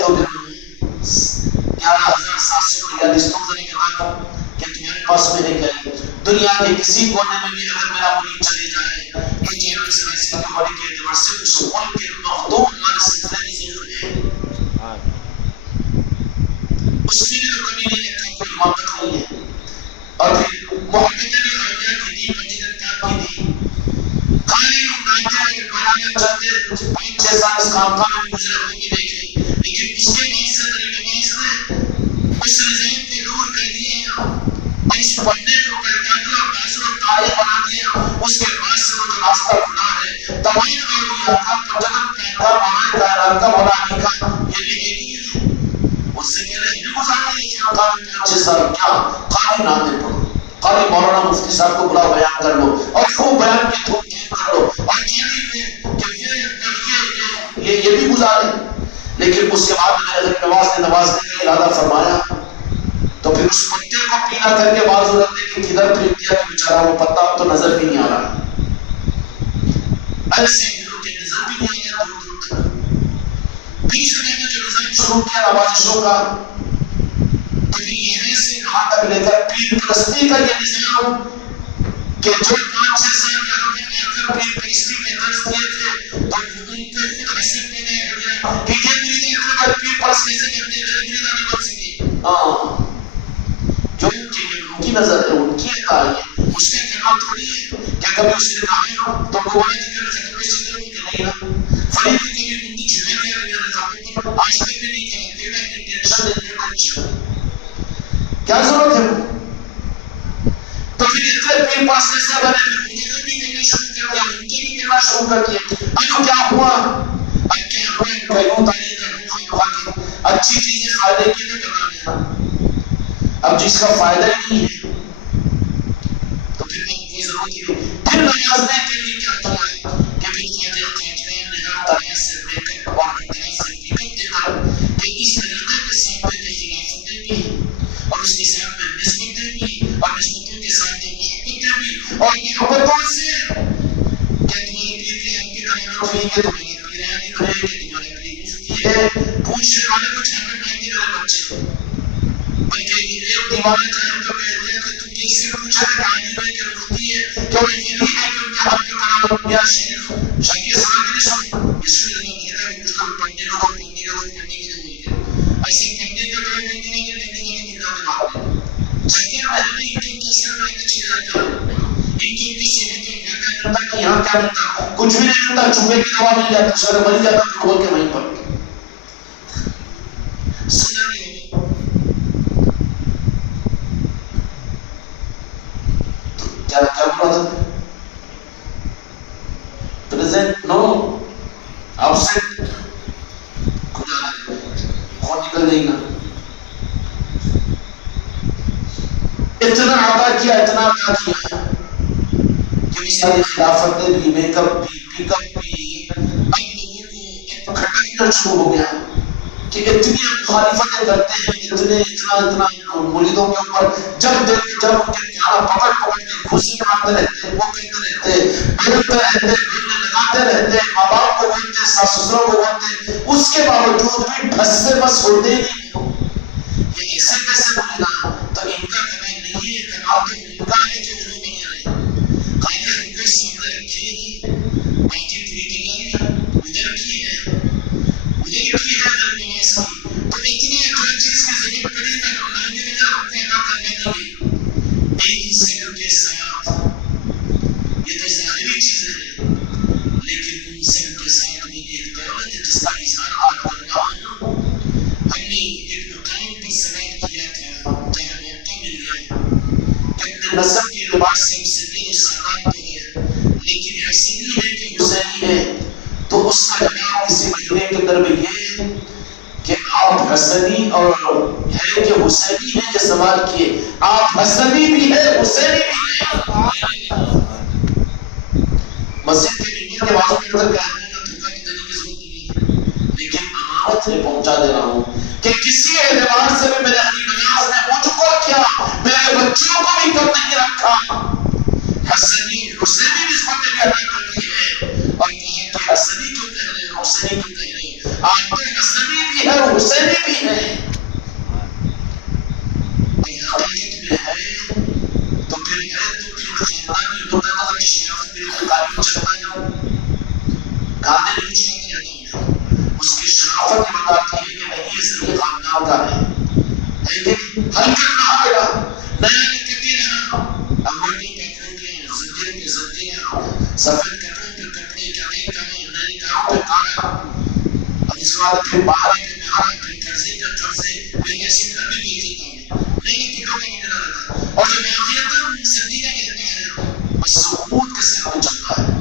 تو 11742 تم ذرا بتا کہ تمہارے پاس میں ہے کیا. دنیا کے کسی کونے میں بھی اگر میرا مرید چلے جائے تو چہرے سے ویسے کے بڑے کے اعتبار سے اس ملک کے مخدوم ہمارے سلسلے کی ضرور ہے. اس میں بھی تو کمی نہیں رکھا, کوئی حماقت نہیں ہے. اور پھر محبت بھی اولیاء کی دی, فضیلت کام کی دی. خالی ناچے اور گانے چلتے 5-6 سال اس خانقاہ میں گزرے وہ بھی دیکھے, لیکن اس کے بعد سے نماز نے اس نظام کو دور کر دیا اور اس پڑھنے کو پلٹا دیا اور بازو اور تاریخ بنا دیا. اس کے بعد سے وہ جو راستہ کھلا ہے تمام اولیاء کا مجدد پیدا مولا کائنات کا مولا علی کا, یہ بھی ایک ہی ہے. اس سے پہلے ہی گزارے یہ خانقاہ میں 5-6 سال کیا قاری ناطے پڑھو, قاری مولانا مفتی صاحب کو بلا بیان کر لو اور خوب بیان کی دھوم دھام کر لو اور یہ بھی گزارے. لیکن اس کے بعد میں اگر نوازنے کا ارادہ فرمایا تو پھر اس پتے کو پیلا کر کے بازو رکھنے کی کدھر پھینک دیا کہ بیچارہ وہ پتا اب تو نظر بھی نہیں آ رہا. ایسے دنوں کے نظر بھی نہیں آیا دور دور تک. بیچ میں جو نظام شروع کیا نوازشوں کا, تو پھر یہیں سے یہاں تک لے کر پیر پرستی کا یہ نظام کہ جو 5-6 سال یہاں پہ آ کر پیر پرستی کے درس دیے تھے تو ان کو خود حسد پیدا ہو گیا کہ یہ مریدیں اتنے بڑے پیر پرست کیسے کرتے ہیں, میرے مریدہ نہیں بن سکے. کیونکہ یہ ان کی نظر ہے, ان کی عطا ہے, اس کا کمال تھوڑی ہے. کیا کبھی اس نے کہا تو مولانا جی کا ختم پہ ذکر ہو کہ نہیں نا فرید کو کبھی بندی جھلا دیا میرے خاتمے پر, آج تک بھی نہیں کہا. تیرا اپنی ٹینشن ہے, ٹینشن کیا ضرورت ہے. تو پھر اتنے پیر پاس ایسا بنے پھر انہیں بھی کہنا شروع کر دیا, ان کے بھی کہنا شروع کر دیا. اب کیا ہوا, اب کیا ہوا کہوں تاریخ کی اچھی چیزیں فائدے کی تو بنا دیا. اب جس کا فائدہ ہی نہیں ہے تو پھر کوئی ضرورت ہی نہیں. پھر نوازنے کے لیے کیا کیا ہے کہ پھر خواجہ قادریان نے ہر طرح سے بے کر اور ہر طرح سے بیکت دے کر کہ اس طریقے کے ساتھ میں خلافت بھی اور اس کے ساتھ میں نسبتیں بھی اور نسبتوں کے ساتھ میں محبتیں بھی اور محبتوں سے کیا تمہارے پیر کے حق کی کرامت ہوئی کہ تمہارا پیر عالم ہے کہ تمہارا پیر مفتی ہے, پوچھنے والے کو جھانکر مانگے میرے بچے، بلکہ ایک دیوانہ جاہل تو کہہ دیا کہ تم کیسے پوچھا ہے کہ عالم ہے کہ مفتی ہے کہ وہ یہ نہیں ہے کہ ان کے حق کے کرام یا شیخ شاکی سنا کے نہیں سمجھ اس میں لگا کہتا ہے کچھ لوگ پڑھنے لوگوں پڑھنے کے لوگ بولتے ایسے پڑھنے کے لوگ بولتے ہیں کہ لگنے والے مردہ میں بات ہے چکر محلے ان کے ان کے اثر میں آنے چلے جاتا ہے ان کے ان کی صحبت میں گھر کا ملتا کہ یہاں کیا ملتا کچھ بھی نہیں ملتا، چوبے کی دوا مل جاتی سارے مری جاتا تو بول کے وہیں پر سنا نہیں ہوگا کیا بولا تھا پریزنٹ نو آبسینٹ خدا نہ خون نکل جائے گا اتنا عطا کیا اتنا عطا کیا کہ مثال خلافت نے بھی میک اپ بھی پک اپ بھی اب لوگوں کو کھٹکنا شروع ہو گیا کہ اتنی مخالفتیں کرتے ہیں اتنا مریدوں کے اوپر جب ان کے کھانا پکڑ کے خوشی مارتے رہتے وہ کہتے رہتے بولتے رہتے بولنے لگاتے رہتے ماں باپ کو بولتے ساس سسروں کو بولتے اس کے باوجود بھی ڈھس سے بس ہوتے نہیں یہ ایسے کیسے بولے گا تو ان کا کمال نہیں ہے کمال تو ان کا ہے جو انہوں بنا رہے خالی ہم کو سامنے رکھے ہی باقی پوری تیاری ادھر کی ہے نماز کی تو اتنی جو چیز کی ضرورت پڑی میں ہم مانگے بغیر ہم کو ادا کرنا نہیں گئی ایک سیکنڈ کے ساتھ یہ تو ظاہری چیزیں ہیں لیکن ان سب کے ساتھ بھی ایک دولت ہے جس کا اظہار آج کر رہا ہوں ہم نے ایک مقام پر سوال کیا تھا جہاں موقع مل گیا کہ اپنے نسب کے لباس سے ہم سید و سادات تو ہے لیکن حسنی ہے کہ حسینی ہے تو اس کا جواب کسی مہینے کے اندر میں یہ کہ آپ حسنی اور ہے کہ حسینی ہے یہ سوال کیے آپ حسنی بھی ہے حسینی بھی ہے مسجد کے ممبر کے بازو کے اندر کہنے کا دھوکہ کی دینے کی ضرورت نہیں ہے لیکن امانت میں پہنچا دے رہا ہوں کہ کسی اعتبار سے بھی میرے علی نیاز نے مجھ کو کیا میرے بچوں کو بھی کم نہیں رکھا حسنی حسینی نسبت بھی ادا کرتی ہے اور کہیں کہ حسنی کیوں کہہ رہے ہیں حسینی کیوں کہہ رہے ہیں آج تو حسنی بھی ہے حسینی بھی ہے حقیقت میں ہے تو پھر خاندانی ہوتا تھا کہ شیعت میری تعلیم چلتا نہیں گانے نہیں چلتے رہتا ہوں اس کی شرافت یہ بتاتی ہے کہ نہیں یہ صرف خاندان کا ہے لیکن حرکت نہ آئے گا نیا نکتی رہا انگوٹی پہ کھوٹیاں زنجیروں پہ زنجیریں سفید کپڑوں پہ کپڑے کامیں کامیں نئے کاموں پہ کارا اور اس کے بعد پھر باہر پہ مہارا پھر قرضے کا قرضے پھر ایسے گھر بھی بیچ دیتا ہوں نئے کپڑوں کا مجھے رہتا اور جو معافیت سنجیدہ رہتا ہے وہ سکوت کے ساتھ چلتا ہے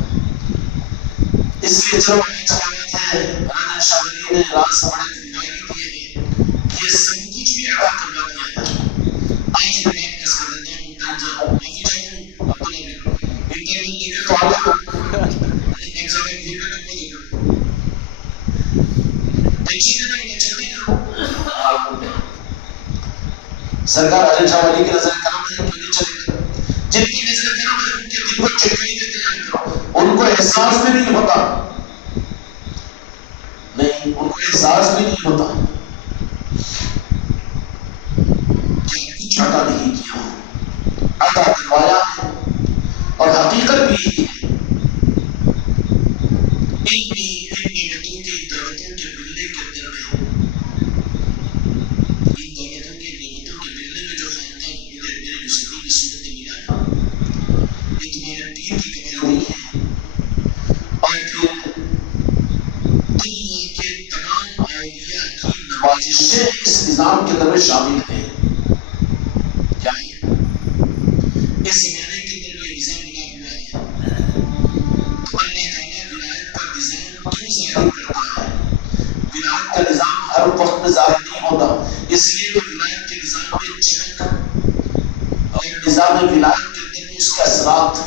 اس لیے چلو آج کا بات ہے راجہ شاہ ولی نے راز بڑے دنائی دیے ہیں یہ سب کچھ بھی عطا کروا دیا ہے آج میں بات کس کر دیتا ہوں تنجا معافی چاہتا ہوں عبداللہ بن انٹرویو لے کر تو آگا ایک جگہ گھر کا نمبر دے گا ٹینشن لینا ہوگا چلتے نا سرکار راجہ شاہ ولی کی نظر کرم ہے کیوں نہیں چلے گا جن کی نظر کرم ہے ان کے دل کو چڑکائی دیتے ہیں ان کو احساس بھی نہیں ہوتا نہیں ان کو احساس بھی نہیں ہوتا کہ کچھ عطا نہیں کیا عطا کروایا ہے اور حقیقت بھی ہے ان نعمتوں کے دولتوں کے ملنے کے اندر میں ان دولتوں کے نعمتوں کے ملنے میں جو خاندان میرے نصیبی کی صورت ملا یہ تمہارے پیر کی کمال نہیں ہے اور پھر دنیا کے تمام اولیاء کی نوازشیں اس نظام کے اندر میں شامل ہیں کیا ہے اس زمانے کے اندر یہ نظام بنا ہوا ہے تو اللہ تعالیٰ ولایت کا نظام کیوں ظاہر کرتا ہے ولایت کا نظام ہر وقت میں ظاہر نہیں ہوتا اس لیے کہ ولایت کے نظام میں چمک اور نظام ولایت کے اندر میں اس کے اثرات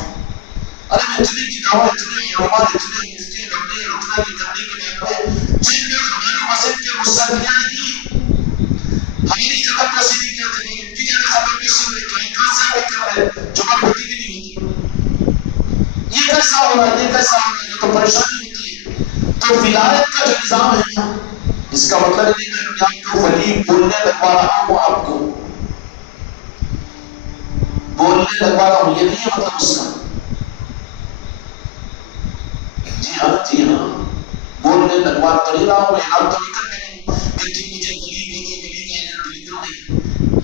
ارے میں اتنی کتابیں اتنے علماء اتنے مفتی بننے اور اتنا یہ کرنے کے بعد میں جن لوگ ہماری مسجد کے مستقبلیاں نہیں ہماری خبر کیسے نہیں کرتے نہیں ان کی جانے خبر کیسے ہوئے کہاں سے آگے کر رہے جمعہ ہوتی بھی نہیں ہوتی یہ کیسا ہو رہا ہے یہ کیسا ہو رہا ہے یہ تو پریشانی ہوتی ہے تو ولایت کا جو نظام ہے اس کا مطلب نہیں میں اپنے آپ کو ولی بولنے لگوا رہا ہوں، آپ کو بولنے لگوا رہا ہوں، یہ نہیں ہے مطلب اس کا۔ جی ہاں بولنے لگوا تو نہیں رہا ہوں، اعلان تو نہیں کر رہا ہوں کہ تم مجھے ولی بولو، ولی کا اعلان بالکل نہیں،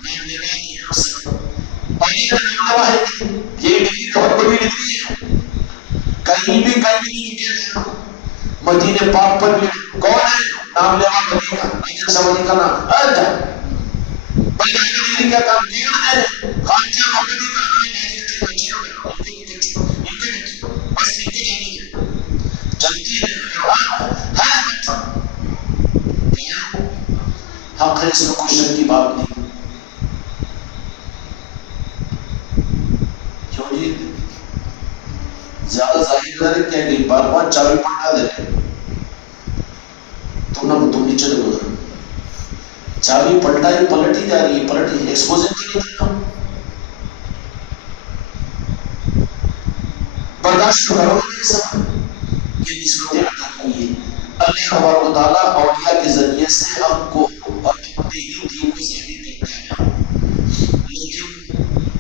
نام لیوا ہی ہے ہم سب، اور یہ نام لیوا ہے، یہ ڈگری بہت بڑی ڈگری ہے، کہیں بھی نہیں لکھے گا مدینے پاک پر بھی کون ہے نام لیوا ولی کا، لیکن سولی کا نام اجا بلکہ ڈگری کا کام کون ہے خواجہ محمدی کا نام ہے، کہ بچے ہو ان کو بس ان کو جانی ہے چلتی ہے حق ہے، اس میں کوئی شک کی بات نہیں۔ کیوں جی زیادہ ظاہر نہ رکھ کہ بار بار چابی پلٹا دے رہے تم نیچے دیکھو ذرا، چابی پلٹ ہی جا رہی ہے، پلٹ ہی ایکسپوزنگ تو نہیں کرنا، برداشت کرو گے سب، یہ نسبتیں عطا کی ہے اللہ تبارک و تعالیٰ اولیاء کے ذریعے سے حق کو اور اپنے ہی دین کو ظاہر کرتا ہے، لیکن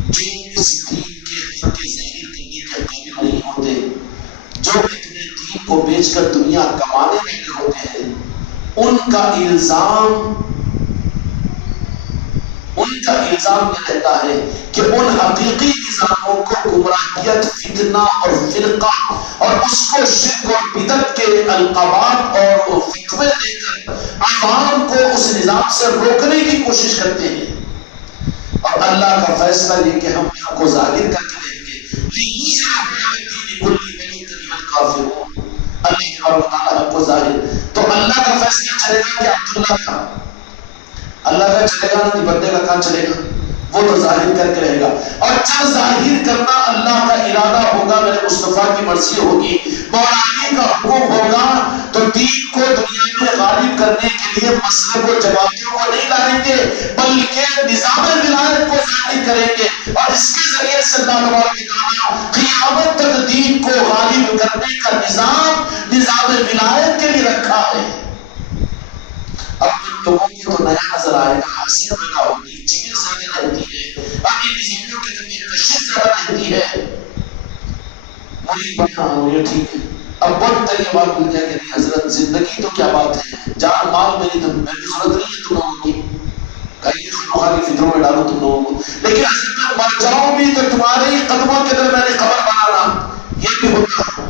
جو اس دین کے حق کے ظاہر کرنے کے قابل نہیں ہوتے، جو اپنے دین کو بیچ کر دنیا کمانے والے ہوتے ہیں، ان کا الزام یہ رہتا ہے کہ ان حقیقی نظاموں کو گمراہیت، فتنہ اور فرقہ اور اس کو شرک اور بدعت کے القابات اور فتوے دے کر عوام کو اس نظام سے روکنے کی کوشش کرتے ہیں، اور اللہ کا فیصلہ یہ کہ ہم حق کو ظاہر کر کے رہیں گے، اللہ تعالیٰ کو ظاہر، تو اللہ کا فیصلہ چلے گا کہ عبداللہ کا، اللہ کا چلے گا نہیں، بندے کا کہاں چلے گا، وہ تو ظاہر کر کے رہے گا، اور جب ظاہر کرنا اللہ کا ارادہ ہوگا، میرے مصطفیٰ کی مرضی ہوگی، مولا کا حکم ہوگا، تو دین کو دنیا میں غالب کرنے کے لیے مسلک و جماعتوں کو نہیں لائیں گے، بلکہ نظام ولایت کو ظاہر کریں گے، اور اس کے ذریعے سے اللہ تبارک و تعالیٰ قیامت تک دین کو غالب کرنے کا نظام ولایت کے لیے رکھا ہے۔ اب ان لوگوں کی تو نیا نظر آئے گا، حیثیت پیدا ہوگی، چکر زیادہ رہتی ہے، اب یہ نظاموں کے درمیان کشش زیادہ رہتی ہے، مرید بنا ہو یہ ٹھیک ہے، اب بہت تر یہ بات مل جائے کہ نہیں حضرت زندگی تو کیا بات ہے، جان مال میری ضرورت نہیں ہے تم لوگوں کی، کہیں خواہ کی فطروں میں ڈالو تم لوگوں کو، لیکن حضرت میں مر جاؤں بھی تو تمہارے ہی قدموں کے در میں نے قبر بنانا، یہ بھی ہوتا ہے،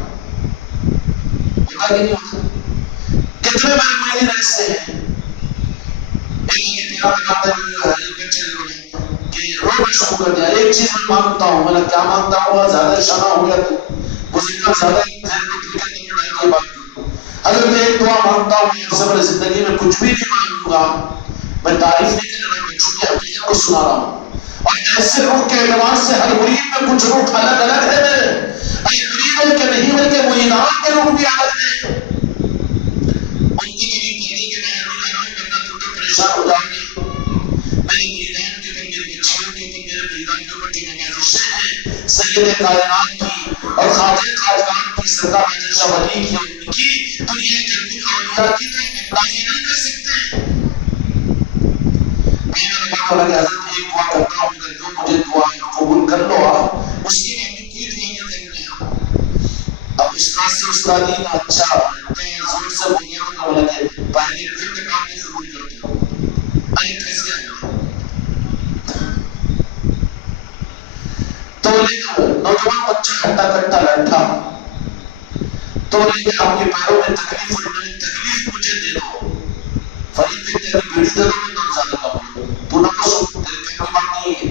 ہوتا کہ نہیں ہوتا؟ کتنے میرے مرید ایسے ہیں کہ رونا شروع کر دیا، ایک چیز میں مانگتا ہوں، میں کیا مانگتا ہوں، زیادہ شانہ ہو گیا تو بزرگاں زیادہ یہ بات حضرت ایک دعا مانگتا ہوں، میں سب زندگی میں کچھ بھی نہیں مانگوں گا، میں تعریف نہیں کر رہا، میں چھوٹی حقیقت کو سنا رہا ہوں، اور ایسے روح کے اعتبار سے ہر مرید میں کچھ روح الگ الگ ہے میرے، مریدوں کے نہیں بلکہ مریدان کے روح بھی الگ ہے، ان کی بھی پڑھنے کے بعد میں رہا ہوں کرنا تو پریشان ہو جائیں گے، میرے مریدان کے اوپر، میرے بچیوں کے اوپر، میرے مریدان کے اوپر جو نمازشیں ہیں سید کائنات کی اور خواجہ خواجگان کی، سرکار حضرت شاہ ولی کی، ان کی دنیا کے اولیاء کی تو اندازہ نہیں کر سکتے۔ میں نے بات والا کہ حضرت ایک دعا کرتا ہوں کہ جو مجھے دعا قبول کر لو آپ، اس کے بعد میں کوئی دعا نہیں کروں گا۔ اب استاد سے استادی کا اچھا زور سے بولیا تو بولا کہ پہلی پھر کے کام میں قبول کرتے ہو، ارے کیسے آئے تو بولے نوجوان بچہ ہٹا کٹا لٹھا، تو بولے کہ آپ کے پیروں میں تکلیف ہوئی، تکلیف مجھے دے دو، فرید بھی تیری بیڑی دے دو، میں تو زیادہ کا بولو، تو نہ کو سو تیرے کام کی بات نہیں ہے،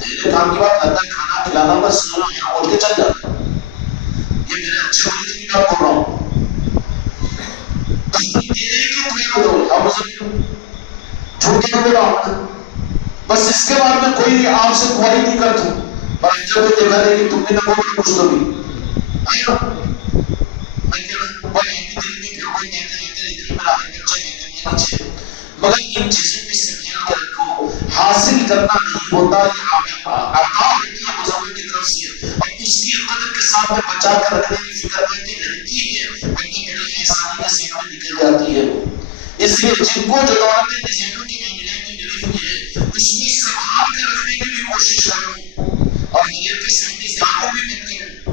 تیرے کام کی بات کرتا ہے کھانا کھلانا، بس یہاں بول کے چل جاتا، یہ میرے اچھے ہونے کی بات بول رہا ہوں، یہ کہ تمہیں بولو اب جھوٹی بول رہا ہوں، بس اس کے بعد میں کوئی آپ سے کوئی نہیں کرتا، اور جب وہ دیکھا دے کہ تم نے نہ بولے کچھ تو بھی آئی نا، میں کہہ رہا ہوں بھائی آپ دل میں پھر کوئی کہتے ہیں اتنی میرا بچہ کہتے ہیں نیچے، مگر ان چیزوں میں سمجھا کر کو حاصل کرنا نہیں ہوتا، یہ عطا ہوتی ہے بزرگوں کی طرف سے، اور اس کی قدر کے ساتھ میں بچا کر رکھنے کی فکر کرتے رہتی ہے، بلکہ بڑی آسانی کے ساتھ میں نکل جاتی ہے۔ اس لیے جن کو جو دولت نظاموں کے معاملات میں ملی ہوئی ہے اس میں سنبھال کر رکھنے کی بھی کوشش کرو اور حضرت کے سامنے ظاہر بھی مت کرو.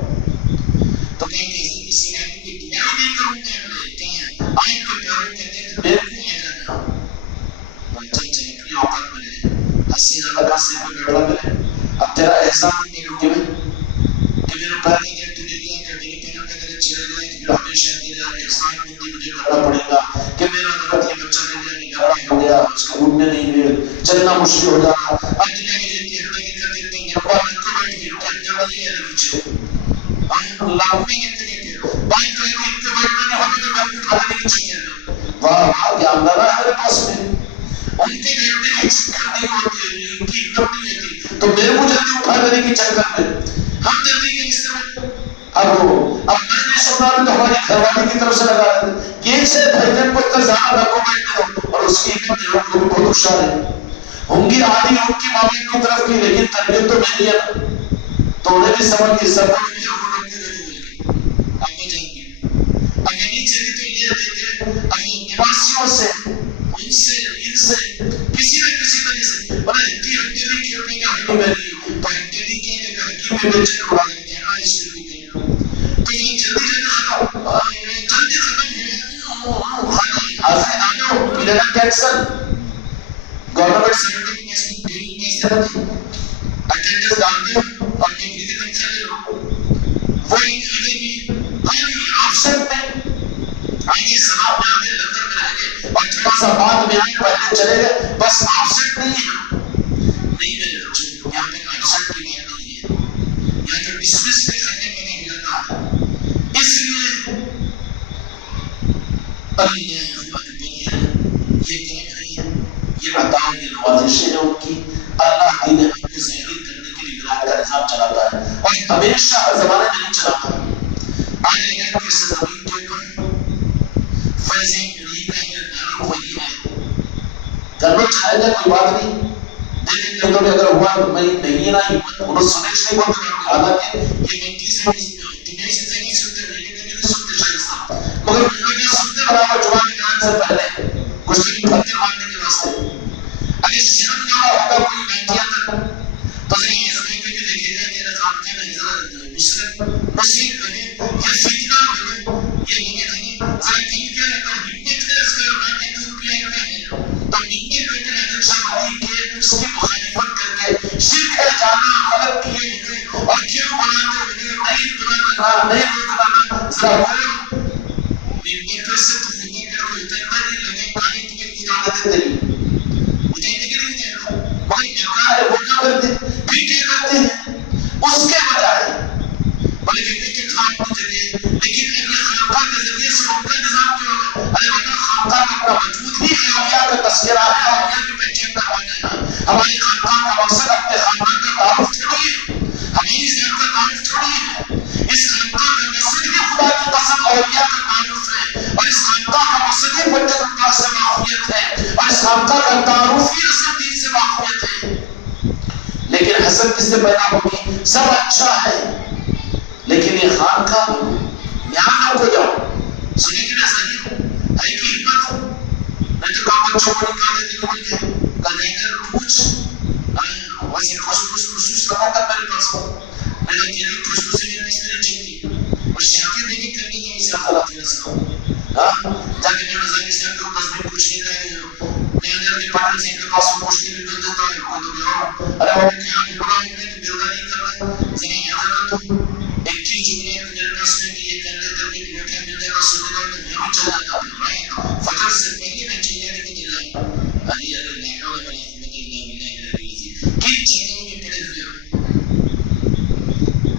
تو کہیں کہ حضرت اس کے بعد کوئی دعا نہیں کروں گا کیا آئیں کے پیروں کہتے ہیں میرے کو آ جانا چل چل اپنی اوقات میں رہے حسی زبکہ سے کوئی بیٹھا ملے. اب تیرا احسان نہیں کروں کہ میرے پیر کا در تجھے دیا کہ میرے پیروں کا در چلے گیا کہ پھر ہمیشہ تیرا احسان مندی مجھے کرنا پڑے گا کہ میرا درد یہ بچہ نے دیا کہ گھر ہو گیا اس کو اٹھنے نہیں ہوئے چلنا مشکل ہو جانا. اب دنیا میں جتنی حدیں کر دیتے ہیں ابا میں کو بیٹھ کے رکھا جڑا یہ ہے پیچھے اللہ میں کہتے ہیں بات کریں کہ ان کے بیٹھنے نہیں ہوگا تو میں اٹھا دینے کی چاہیے. واہ واہ کیا اندر ہے میرے پاس میں ان کے بیٹھنے کی چکر نہیں ہوتی ان کی اکتب نہیں ہوتی تو میرے کو جلدی اٹھا دینے کی چکر میں ہم جلدی کے استعمال اب میں نے سنا تو ہماری گھر والی کی طرف سے لگا دیتے یہ سے بھائی کو اتنا زیادہ لگو بیٹھنے دو اور اس کی امت کو بھی بہت ہوشیار ہے ہوں گی آدھی ان کی ماں کی طرف کی لیکن تربیت تو میری ہے تو انہیں بھی سمجھ کے سب کو مجھے خود کے دے اب وہ جان گے اب یعنی چلی تو یہ دیتے اب نواسیوں سے ان سے کسی نہ کسی طرح سے بنا ہندی ہنڈے بھی کھیلنے کا ہنڈی میری تو ہنڈے بھی کہنے کا حکیم میں بیچے اڑا دیتے ہیں آج سے بھی کہیں تو یہ جلدی ختم خالی آزاد آنو پیلنا ٹیکسن گورنمنٹ سیکٹر کی کیسے ڈیلی کیسے رہتی اٹینڈنس ڈالتے اور نوکری کی تنخواہ لے لو وہ ایک عیدے بھی خالی آپشن میں آئیے سناب میں آگے لندن میں رہیں گے اور تھوڑا سا بعد میں آئیں پہلے چلے گئے بس آپشن نہیں ہے نہیں میرے بچوں یہاں پہ آپشن کی بات نہیں ہے یہاں پہ ڈسمس میں کرنے کا نہیں لگا اس لیے اللہ اکبر یہ کرم ہے یہ عطا یہ نوازشیں ہیں ان کی اللہ دین حق کو ظاہر کرنے کے لیے ولایت کا نظام چلاتا ہے اور ہمیشہ ہر زمانے میں نہیں چلاتا. آج اگر کس زمین کے اوپر فیض مریدہ ہے نام وہی ہے کرنا چاہے گا کوئی بات نہیں لیکن کہ تو اگر ہوا میں نہیں نہ انہوں سنیش نہیں بولتے حالانکہ یہ بنتی سے دنیا سے زیادہ سنتے ہیں لیکن نہیں سنتے شاید مگر انہوں نے سنتے برابر جوان ایران سے پہلے کچھ بھی پھلتے ماننے کے واسطے اگر شرم نہ ہوگا کوئی بیٹھیا تک تو ذرا حضرت کو بھی دیکھے گا کہ رضام کا حضرت مصرف مسیح بنے یا فتنہ بنے یہ ہونے تھے ذرا کہیں کیا اگر ہمت ہے اس کا رہا کہ دور کیا ہوتا ہے تو ہمت کر کے حضرت شاہ علی کے اس کی مخالفت کر کے شرک ہے جانا غلط کیے ہوئے اور کیوں بناتے ہوئے نہیں بنانا نہیں روکنا ذرا بول ممبر سے تو خدا کر کے اترتا نہیں لگے کانی تمہیں اجازت دیتے نہیں اجازت کے نہیں دیتے مگر نکاح ہے وہ کیا کرتے پھر کیا کرتے ہیں اس کے بجائے بولے کہ وہ کہ خان کو جگہ لیکن اگر خانقاہ کے ذریعے سے ان کا نظام کیوں ہوگا ارے بنا خانقاہ کا اپنا وجود ہی اولیاء کا تذکرہ ہے اولیاء کی پہچان کروانا ہے ہماری خانقاہ کا مقصد اپنے خاندان کا تعارف تھوڑی ہے ہماری ذات کا تعارف تھوڑی ہے اس خانقاہ کا مقصد بھی خدا کی قسم اولیاء کا تعارف ہے اور اس خانقاہ کا مقصد بھی بندے اللہ سے معافیت ہے اور اس خانقاہ کا تعارف ہی اصل دین سے معافیت ہے. لیکن حسد کس سے پیدا ہوگی سب اچھا ہے لیکن یہ خانقاہ یہاں نہ ہو جاؤ سنے کہ میں صحیح ہوں ہے کی ہمت میں تو کام بچوں کو نکال دیتی کہ بلکہ کل جائیں کر پوچھ ویسے خصوص رہا تھا میرے پاس میں نے کہا خصوصی میرے پاس میرے چلتی اور شاکی دیکھیں کرنے کا اسے خلاف ہی نہ سکھاؤں تاکہ میں نظر سے آپ کو تصویر پوچھنے کا میں اندر کے پاٹل سے کے پاس پوچھنے بھی مل دیتا ہے کوئی تو بھی ارے وہ کیا بڑا ہے تو بیرداری کر رہا ہے ذرا یاد رکھو ایک چیز جملے میرے پاس میں کہ یہ کرنے کر کے بیٹھا مل جائے گا سننے کا تو میں بھی چل جاتا ہوں فجر سے پہلے میں چل جانے کو دلا ارے اگر نہیں ہو بڑا میں کہ اللہ بلا الہ الا اللہ کن جگہوں میں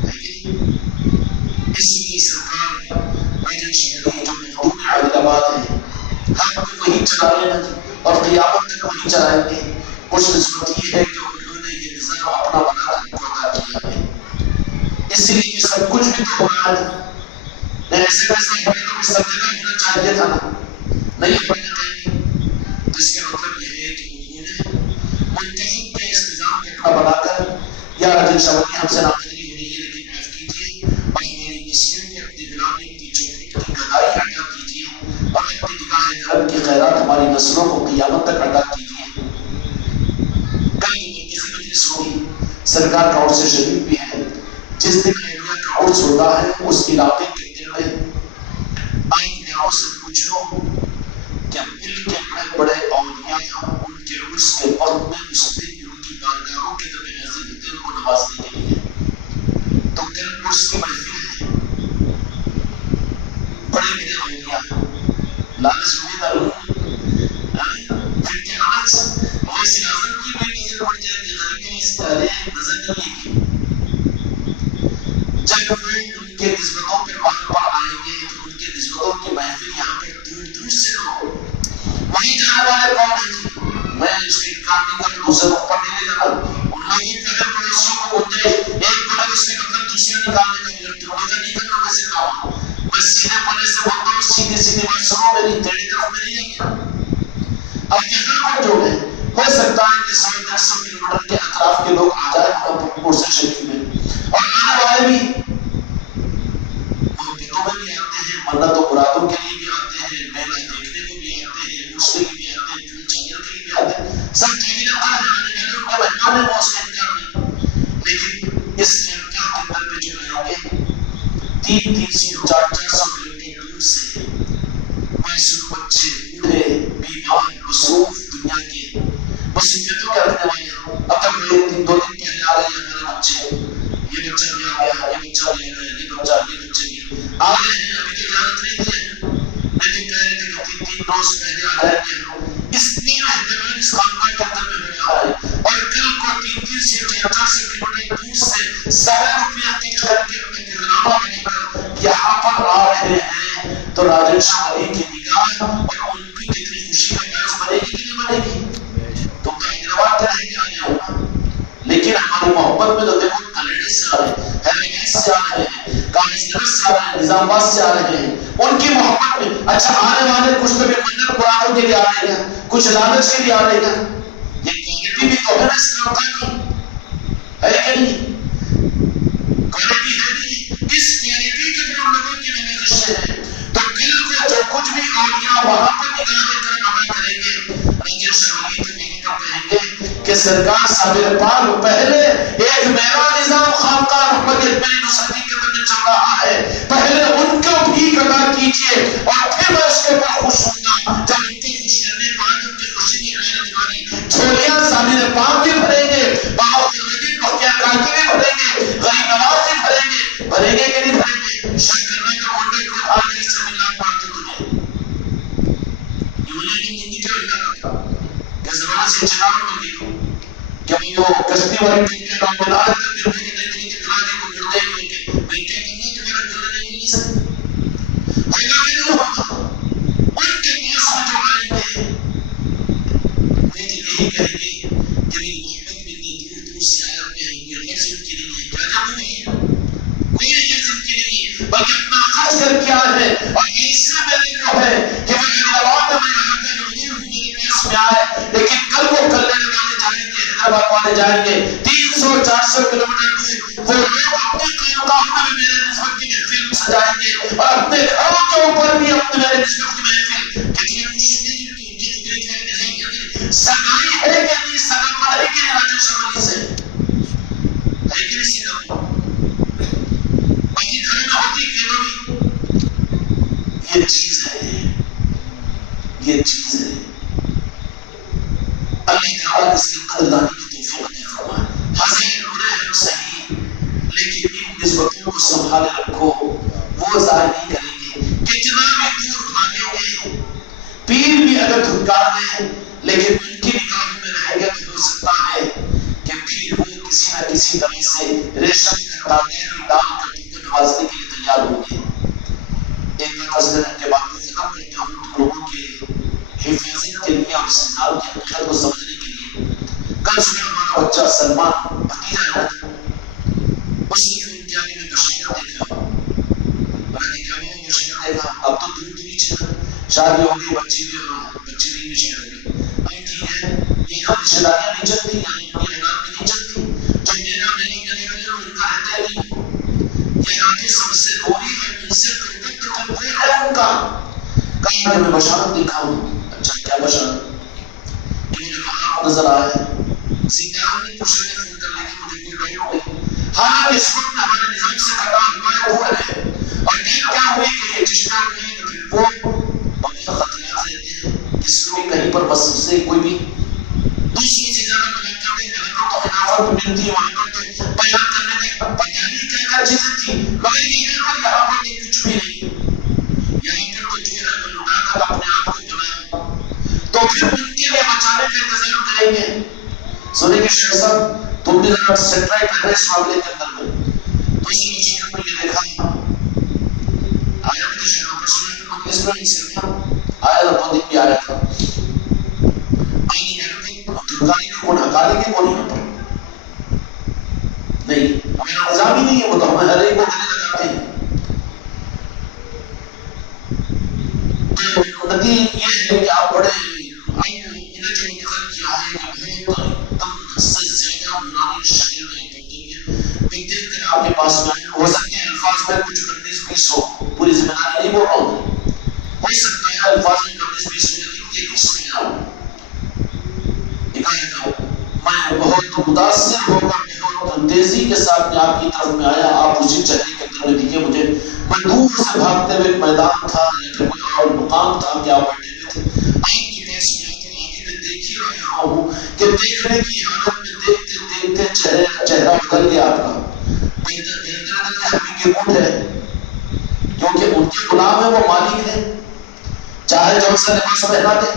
پڑے ہوئے اس لیے سرکار میدان شہری جو محبوب عادل آباد ہے حق کو وہی چلا لینا اور قیامت تک وہی چلائیں گے. کچھ نسبت یہ ہے کہ انہوں نے یہ نظام اپنا بنا کر کو ادا کیا ہے اس لیے یہ سب کچھ بھی تو ہو رہا ہے ایسے ویسے ہونے تو بھی سب جگہ ہونا چاہیے تھا نا نہیں ہونا چاہیے تو اس کا مطلب یہ ہے کہ انہوں نے منتخب کے اس نظام کو اپنا بنا کر یا راجن شاولی ہم سے ناقدری ہو رہی ہے لیکن معاف کیجیے اور ہماری مسیحوں کو اپنی غلامی کی چوکھٹ کی گدائی ہٹا کیجیے اور اپنی نگاہ کرم کی خیرات ہماری نسلوں کو قیامت تک عطا کیجیے۔ کل کی مرکزی مجلس ہوگی، سرکار کا عرص شریف بھی ہے، جس دن اولیاء کا عرص ہوتا ہے اس علاقے کے دل میں آئندہ سے پوچھو کہ مل کے بڑے اولیاء ان کے عرص کے وقت میں اس دن ان کی بارگاہوں کی طرف حاضر ہوتے ہیں ان کو نوازنے کے لیے۔ تو کل عرص کی محفل ہے، بڑے بڑے اولیاء لالچ ہوئی نہ لوں پھر کیا لالچ ویسے اعظم کی بھی نظر پڑ جائے گی، غریب کے ستارے نظر نہیں آئے گی۔ جب وہ ان کے نسبتوں پر وہاں پر آئیں گے تو ان کے نسبتوں کی محفل یہاں پر دور دور سے لوگ وہیں جانے والے کون ہیں جی؟ میں اس کے انکار نہیں کر دوسرے کو پڑھ نہیں لے جانا، ان لوگوں کے اگر پڑوسیوں کو گنجائش ایک بولے اس کے مطلب دوسرے نکالنے کا مگر تم لوگوں کا نہیں کرنا ویسے کام۔ میں سیدھے پڑھنے سے بولتا ہوں، سیدھے سیدھے بات سنو میری، تیری طرف میں نہیں جائیں گے۔ اب یہاں پر جو ہے ہو سکتا ہے کہ 100-150 کلومیٹر کے اطراف کے لوگ آ جائیں عرص شریف میں، اور آنے والے بھی محبتوں میں بھی آتے ہیں، منت و مرادوں کے لیے بھی آتے ہیں، میلہ دیکھنے کو بھی آتے ہیں، عرس کے لیے بھی آتے ہیں، پھول چادر کے لیے بھی آتے ہیں، سب قابل آنے والے ان کے مہمان ہیں، وہ اس کا انکار نہیں۔ لیکن اس خیرگاہ کے اندر میں جو آئیں گے 300-400 کلومیٹر دور سے معصوم بچے، بوڑھے، بیمار، مصروف دنیا کے مصیبتوں کے رکھنے والے، اب تک 2 دن پہلے آ رہے ہیں ہمارے بچے، یہ بچہ بھی آ گیا، یہ بچہ بھی آ گیا، یہ بچے بھی آ رہے ہیں، ابھی تو اجازت نہیں دی ہے، لیکن کہہ رہے تھے کہ 3 روز پہلے آ جائیں گے۔ اتنی اہتمام اس خانقاہ کے اندر میں ہو رہا ہے، اور کل کو 300-400 کلومیٹر دور سے 100 روپیہ خرچ کر کے اپنے پروگرامہ بنا کر یہاں پر آ رہے ہیں، تو راجن شاہ علی کی نگاہ اور ان کی کتنی خوشی کا باعث بنے گی کہ نہیں بنے گی؟ تم تو حیدرآباد کے رہ کے آنے ہو نا، لیکن ہماری محبت میں تو دیکھو کلیڈی سے آ رہے ہیں، حیدرآباد سے آ رہے ہیں، کاغذ نگر سے آ رہے ہیں، نظام آباد سے آ رہے ہیں، ان کی محبت میں۔ اچھا آنے والے کچھ تو بھی منت مرادوں کے لیے آ رہے ہیں، کچھ لالچ کے لیے آ رہے ہیں، یہ کوالٹی بھی تو ہے نا اس خانقاہ کی، ہے کہ نہیں؟ کوالٹی ہے نہیں، اس کوالٹی کے پر لوگوں کی نمائش ہے۔ تو کل کو جو کچھ بھی اولیاء وہاں پر نگاہ کرم عطا کریں گے، راجن شاہ علی تو وہاں پر کہیں گے کہ سرکار صابر پاک پہلے ایک میرا نظام خانقاہ محمد اجمیری نصرتی کے اندر چل رہا ہے، پہلے ان کو بھی ادا کیجئے اور پھر میں اس کے اوپر خوش ہوں گا۔ جب ان کو خوش کرنے کے بعد ان کی خوشی کی حیرت والی جھولیاں صابر پاک بھی بھریں گے، بابا فرمدین بختیار کاکی بھی بھریں گے، غریب نواز بھی بھریں گے کہ نہیں بھریں گے؟ شک کرنا کا منڈے کو آگے سے ملا پاتے تجھے یہ انہیں کی منڈی جو ہلا رکھا کہ زبان سے چنار میں دیکھو کہ وہ کشتی والی ٹوکے کا بنا رہے تھے، پھر وہ نہیں بنی کہ بنا دے کو مردے ہی ہوگے، میں کیا کرنا تمہارا بولنے نہیں سکتا ہوگا کہ نہیں ہوگا؟ ان کے پاس میں جو آئیں گے وہ تو یہی کہیں گے کہ میری محبت میں اتنی دور دور سے آئے ہوئے ہیں، کوئی غرض ان کی نہیں ہے، کیا جب نہیں ہے کوئی غرض ان کی نہیں ہے، بلکہ اپنا خرچ کر کے آئے ہیں، اور ایسا میرے کو ہے کہ وہ حیدرآباد میں یہاں کا نظیر ہوں میرے پاس میں آئے، لیکن کل وہ کلنے والے جائیں گے، حیدرآباد والے جائیں گے 300-400 کلومیٹر دور، وہ لوگ اپنی خانقاہ میں بھی میرے نسبت کی محفل سجائیں گے، اور اپنے گھروں کے اوپر بھی اپنے میرے نسبت کی محفل کتنی خوشی ہے کہ ان کی قدرت کا نظام ہے، سگائی ہے کہ نہیں، سگا پڑ ہے کہ نہیں راجن شاہ علی سے، ہے کہ نہیں سگا پڑ؟ باقی گھر میں ہوتی کیوں بھی یہ چیز ہے، یہ چیز ہے۔ اللہ تعالیٰ اس کی قدردانی کی توفیق عطا فرمائے۔ حسین برے ہم صحیح، لیکن ان نسبتوں کو سنبھالے رکھو، وہ ظاہر نہیں کریں گے، کتنا بھی دور بھاگیں گے، پیر بھی اگر دھنکار دیں لیکن ان کی نگاہوں میں رہے گا تو ہو سکتا ہے کہ پھر وہ کسی نہ کسی طرح سے ریشم کا تانے بھی ڈال کر ان کو نوازنے کے لیے تیار ہوں گے۔ ایک بات عرض کرنے کے بعد میں ختم کرتا ہوں، لوگوں کے حفاظت کے لیے اور اس نام کی حقیقت کو سمجھنے کے لیے۔ کل صبح ہمارا بچہ سلمان بھتیجا ہے، اس نے فون کیا کہ میں بشیر دیکھا، میں نے کہا وہ بشیر دیکھا، اب تو دور دوری چلا، شادی ہو گئی، بچی بھی نہیں شہر ہوگی، اب ٹھیک ہے، یہاں رشتہ داریاں نہیں چلتی، یہاں ان کی اولاد بھی نہیں چلتی، جو میرا والے ان کا رہتا ہی نہیں، یہاں کی سب سے گوری اور ان سے قربت تو وہ ہے ان کا، کہیں کہ میں بشارت دیکھا ہوں، بشر کہ مجھے کہاں نظر آئے زندگی نے پوچھنے فون کرنے کی مجھے کوئی ڈاؤٹ نہیں. حالانکہ اس وقت ہمارے نظام سے کٹا ہوا ہے اور کیا ہوئی کہ یہ چشمہ میں وہ بہت خطرات رہتے ہیں کسی کو بھی کہیں پر بس سے کوئی بھی دوسری سے زیادہ بیان کرتے ہیں. جہاں پر تو خلافت ملتی ہے وہاں پر تو بیان کرنے کا پتہ نہیں کیا چیزیں تھی مگر یہ ہے پر یہاں پر یہ کچھ بھی نہیں. یہاں پر تو جو ہے بلوٹا کر اپنے آپ کو بنایا تو پھر ان کے لیے بچانے کا انتظام کریں گے. سنیں گے شیخ صاحب تم بھی ذرا سیٹلائٹ کر رہے اس معاملے کے اندر میں تو اسی مشکل کو یہ دیکھا آیا بھی تو شیخ پر سنیں کہ اس میں نہیں سکتا آیا تو دن بھی آیا تھا آئی دھکاری کے کون حکاری کے کون یہاں پر نہیں ہمیں نظام ہی نہیں ہے وہ تو ہمیں ہر ایک کو گلے لگاتے ہیں. تو نتیجہ یہ ہے کہ آپ بڑے انہیں جو نقل کیا ہے کہ بہت تم سے زیادہ نورانی شکل میں دیکھ کر آپ کے پاس میں ہو سکتے ہیں الفاظ میں کچھ 19-20 ہو پوری زمینانی نہیں بول رہا ہوں ہو سکتا ہے الفاظ میں 19-20 ہو لیکن یہ کس میں آؤں میں بہت متاثر ہو کر بہت تیزی کے ساتھ میں آپ کی طرف میں آیا. آپ اسی چہرے کے اندر میں دیکھے مجھے میں دور سے بھاگتے ہوئے ایک میدان تھا یا پھر کوئی اور مقام تھا کہ آپ بیٹھے ہوئے تھے آپ کے پاس میں آ کر آگے میں دیکھ ہی رہا ہوں کہ دیکھنے کی حالت میں دیکھتے دیکھتے چہرہ بدل گیا آپ کا بہتر ہمیں کے اونٹ ہے کیونکہ ان کے غلام ہے وہ مالک ہے چاہے جو سے لباس پہنا دے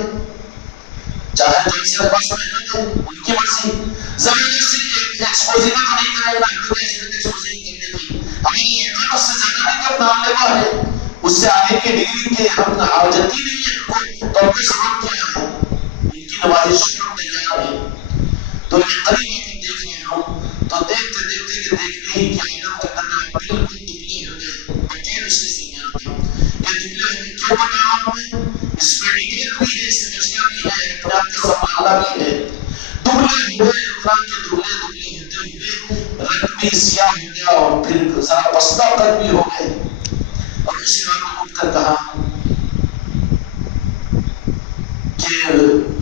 چاہے جو سے لباس پہنا دے ان کی مرضی. زبردستی ایکسپوزنگ تو نہیں کرے گا ہم کیسے ایکسپوزنگ کرنے کی ہمیں یہ ہے اس سے زیادہ نہیں کرنا نام لیوا ہے اس سے آگے کی ڈگری کے ہم حاجتی نہیں ہے تو کوئی سبب کیا ہے ان کی نوازشوں پر ہم تیار ہیں. تو یہ قریب آ کر دیکھ رہے ہوں تو دیکھتے دیکھتے کہ دیکھنے ہی کی حالت کے اندر میں بالکل دبلے ہو گئے بچے اس نے سمجھا کہ دبلے ہو گئے کیوں بتا رہا ہوں میں اس میں ڈگری بھی ہے سمجھنا بھی ہے اپنے آپ کو سنبھالنا بھی ہے. دبلے ہوئے انسان کے دبلے ہوتے ہوئے رنگ بھی سیاہ ہو گیا اور پھر ذرا پستا تک بھی ہو گئے اور اسی بات کو اٹھ کر کہا کہ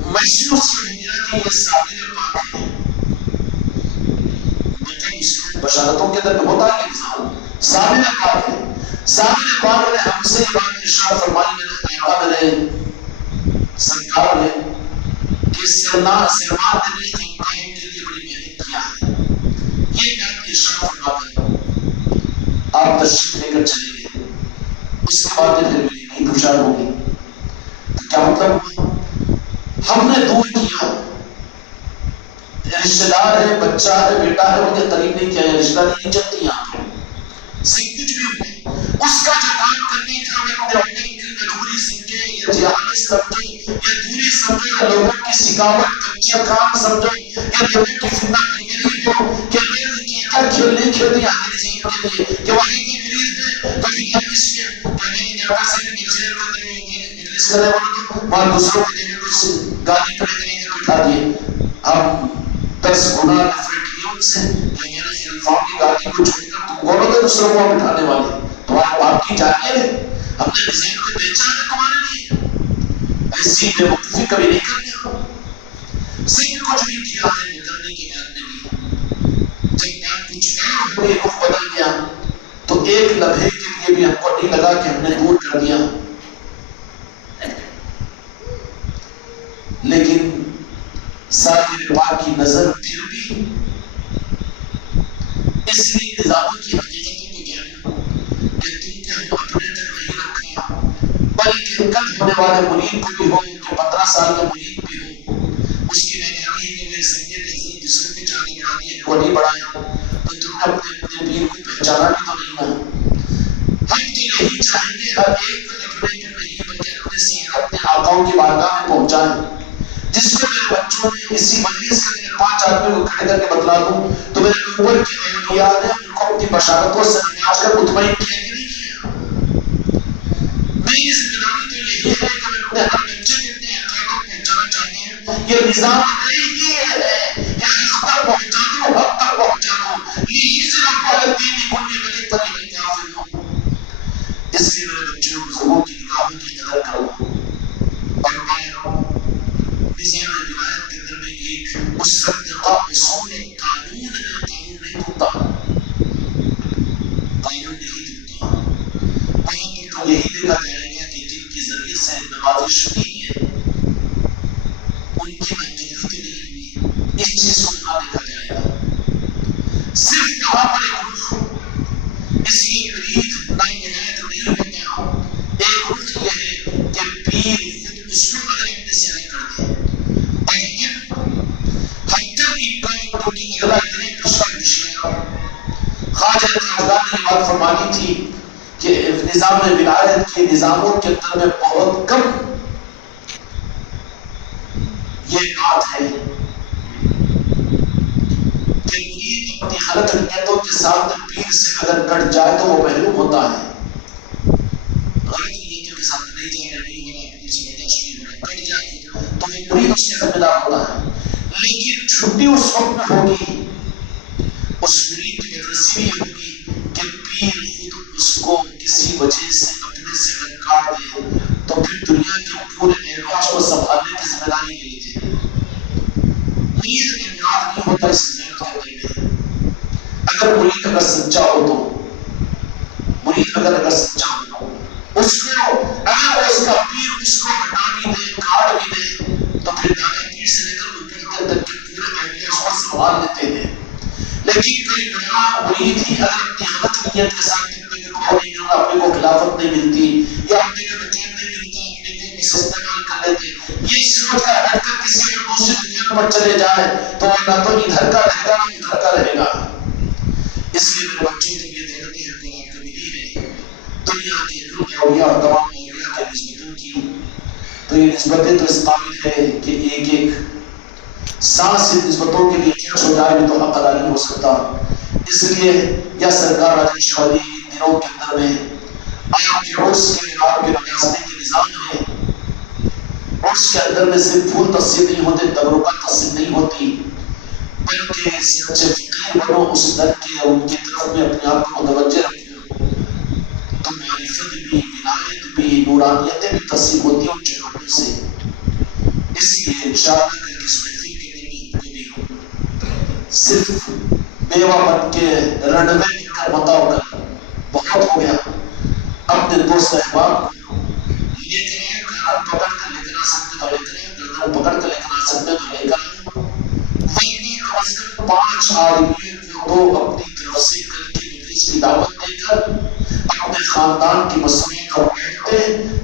محسوس ہو گیا کہ یہ صابر پاک ہے. بشارتوں کے اندر ہوتا ہے انسان صابر پاک ہے. صابر پاک نے ہم سے یہ بات ارشاد فرمائی میرے آقا میرے سرکار نے کہ سرمان نے تنخواہ کے لیے بڑی محنت کیا ہے. یہ بات ارشاد فرما کر آپ تشریف لے کر چلے گئے. اس کے بعد پھر میری نیند خوشحال ہو گئی. تو کیا مطلب ہوا ہم نے دور کیا رشتہ دار ہے بچہ ہے بیٹا ہے مجھے قریب نہیں کیا رشتہ داری نہیں چلتی یہاں پہ سب کچھ بھی ہوا اس کا جو کام کرنے کا میں اپنے کی مجبوری سمجھے یا جہالت سمجھو یا دوری سمجھو یا لوگوں کی سکاوٹ کچے کام سمجھو یا لوگوں کی فتنہ گری ہو کہ لوگ کیا کھیل نہیں کھیلتے آگے نظام کے لیے کہ وہی کی مریض ہے کبھی کیا اس میں کہ میں جب سے مجھے مجلس کرنے والوں وہاں دوسروں کے دینے کو گالی پڑے کرنے کے بٹھا دیے. ہم 10 گنا نفرت کی ان سے کہ میرے خلفاؤں کی گالی کو چھوڑ کر تم بولو گے دوسروں کو بٹھانے والے تمہارے باپ کی جانیے ہے ہم نے نظام کو بیچا ہے تمہارے لیے ایسی بے وقوفی کبھی نہیں کرنی. سنگھ کچھ بھی کیا ہے نکلنے کے بعد میں جب بات کچھ اور ہوئی رخ بدل گیا تو ایک لمحے کے لیے بھی ہم کو نہیں لگا کہ ہم نے دور کر دیا. لیکن صابر پاک کی نظر پھر بھی اس لیے نظاموں کی حقیقتوں کو جانا کہ تم کو ہم اپنے تک نہیں رکھا بلکہ کل ہونے والے مرید کو بھی ہو کہ 15 سال کا مرید بھی ہو اس کی نگرانی کو میں سمجھے کہ حضرت دوسروں کو جانے بڑھا دیا کو نہیں بڑھایا تو تم نے اپنے پیر کو پہچانا بھی تو نہیں نا. ہم تو یہی چاہیں گے ہر ایک کو اپنے پر نہیں بلکہ اپنے سیاح اپنے آقاؤں کی بارگاہ میں پہنچائیں. جس کو میرے بچوں نے اسی مجلس کے اندر 5 آدمیوں کو کھڑے کر کے بتلا دوں تو میرے اوپر کے اولیاء نے ان کو اپنی بشارتوں سے نماز کر مطمئن کیا کہ نہیں کیا. میری ذمہ داری تو یہی ہے کہ میں اپنے ہر بچے کو اپنے حقائق کو پہنچانا چاہتا ہوں. یہ نظام نہیں ہے کہ حق تک پہنچا دوں حق تک پہنچا دوں یہ صرف والد دینی کنی وجہ تری کافر ہوں. اس لیے میرے بچوں کو بزرگوں کی نگاہوں کی قدر کرو اور میں نظام ولایت کے اندر میں ایک مصدقہ اصول قانون ہے، قانون نہیں ٹوٹتا، قانون نہیں ٹوٹتا. وہاں پر تو یہی دیکھا جائے گا کہ جن کے ذریعے سے نوازش ہوئی ہے ان کی منظوری تو نہیں ہوئی، اس چیز کو وہاں دیکھا جائے گا. صرف یہاں پر ایک رخ اس لیے مرید نامراد نہیں ہوتا، ایک رخ یہ ہے کہ پیر خود اس کو اگر اپنے سے الگ کر دے اور حتیٰ کی بات کو کہ اگلا اتنے پچھلا پچھلا خواجہ خواجگان نے بات فرمانی تھی کہ نظام ولایت کے نظاموں کے اندر میں بہت کم یہ بات ہے کہ مرید اپنی غلط نیتوں کے ساتھ پیر سے اگر کٹ جائے تو وہ محروم ہوتا ہے. غلط نیتوں کے ساتھ نہیں جانا، نہیں ہو رہا، پیر سے برداشت نہیں ہو رہا، کٹ جائے تو وہ مرید اس کے ذمہ دار ہوتا ہے. لیکن چھٹی اس وقت میں ہوگی، اس مرید کی بدرسی بھی ہوگی کہ پیر خود اس کو کسی وجہ سے اپنے سے اگر کاٹ دے تو پھر دنیا کے پورے اعراض کو سنبھالنے کی ذمہ داری لے لیجیے. مرید نامراد نہیں ہوتا اس دنیا کے اندر میں. اگر مرید اگر سچا ہو تو مرید اگر سچا ہو اس کو اگر اس کا پیر اس کو ہٹا بھی دے کاٹ بھی دے تو پھر دادا پیر سے لے کر اوپر تک کے پورے اعراض کو سنبھال لیتے ہیں. لیکن کوئی بڑا مرید ہی اگر اپنی غلط نیت کے ساتھ اپنے کو نہیں ملتا، اپنے کو خلافت نہیں ملتی یا اپنے کو مقام نہیں ملتا، اپنے کو استعمال کر لیتے، یہ سوچ کر ہٹ کر کسی اور دوسری دنیا پر چلے جائے تو وہ نہ تو ادھر کا رہے گا نہ ادھر کا رہے گا. اس لیے میرے بچوں جب یہ دیکھتے ہیں کہ آپ کو ملی ہے دنیا کے اولیاء اور تمام اولیاء کے نسبتوں کی، تو یہ نسبتیں تو اس قابل ہے کہ ایک ایک سانس سے نسبتوں کے لیے چرچ ہو جائے بھی تو حق ادا نہیں ہو سکتا. اس لیے یا سرکار راجن شاہ ولی ان دنوں کے اندر میں آپ کے عرس کے آپ کے نوازنے کے نظام ہے. عرس کے اندر میں صرف پھول تقسیم نہیں ہوتے، تبرکات تقسیم نہیں ہوتی، بلکہ سچے فقیر بنو اس در کے اور ان کی طرف میں اپنے آپ کو متوجہ رکھو تو معرفت بھی، ولایت بھی، نورانیتیں بھی تقسیم ہوتی ہیں ان جگہوں سے. اس لیے انشاءاللہ کہ اس محفل کے اندر بھی صرف بیوہ بن کے رنوے مل کر بتاؤ کر بہت ہو گیا. اپنے دوست احباب کو لے کر آئے، کار پکڑ کر لے کر آ سکتے تو لے کر آئے، گردن پکڑ کر لے کر آ سکتے تو لے کر آئے. وہی کم از کم 5 آدمیوں کو اپنی طرف سے کل کی مجلس کی دعوت دے کر اپنے خاندان کی مصنوعی پر بیٹھتے،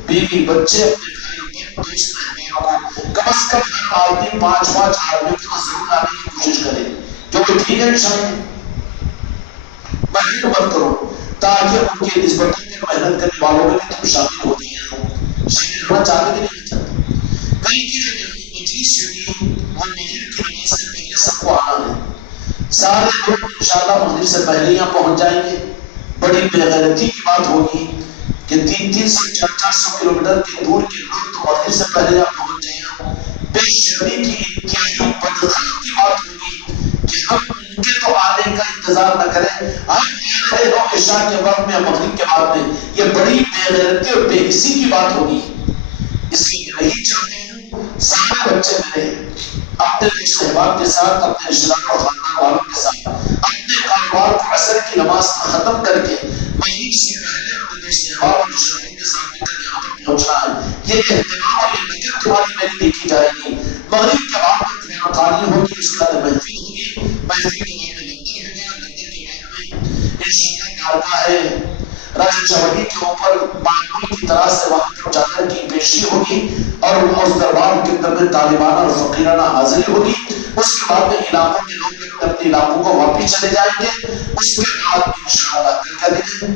بیوی بچے اپنے بھائی بہن دوست احباب کو کم از کم ہر آدمی 5 آدمیوں کو ضرور لانے کی کوشش کرے. جو وہ ٹھیک ہے انشاءاللہ محنت مت کرو تاکہ ان کی نسبتوں میں محنت کرنے والوں میں بھی تم شامل ہو جائیں. شامل ہونا چاہتے کہ نہیں چاہتے؟ کل کی جو مجلس ہوگی وہ مغرب کی نماز سے پہلے سب کو آنا ہے. سارے لوگ انشاءاللہ مغرب سے پہلے یہاں پہنچ جائیں گے. بڑی بے غیرتی کی بات ہوگی کہ 300 400 کلومیٹر کے دور کے لوگ تو مغرب سے پہلے یہاں پہنچ جائیں گے. بے شرمی کی انتہائی بدخلق کی بات ہوگی کہ ہم ان کے تو آنے کا انتظار نہ کریں، ہم آ رہے ہو عشاء کے وقت میں مغرب کے بعد میں. یہ بڑی بے غیرتی اور بے حسی کی بات ہوگی. اس لیے نہیں چاہتے ہیں سارے بچے میرے اپنے دوست احباب کے ساتھ، اپنے رشتہ داروں اور خاندان والوں کے ساتھ اپنے کاروبار کو عصر کی نماز ختم کر کے مغرب سے پہلے اپنے دوست احباب اور رشتہ داروں کے ساتھ مل کر یہاں پر پہنچنا ہے. یہ اہتمام اور یہ نظر تمہاری میری دیکھی جائے گی. مغرب کے بعد میں تمہیں قاری ہوگی، اس کے بعد محفل ہوگی، محفل کے بعد میں لنگر ہوگا، لنگر کے بعد میں انشاءاللہ کارگاہ ہے راجن شاہ ولی کے اوپر معمول کی طرح سے وہاں پر چادر کی پیشی ہوگی اور اس دربار کے اندر میں طالبانہ اور فقیرانہ حاضری ہوگی. اس کے بعد میں علاقوں کے لوگ اپنے علاقوں کو واپس چلے جائیں گے. اس کے بعد انشاءاللہ کل کا دن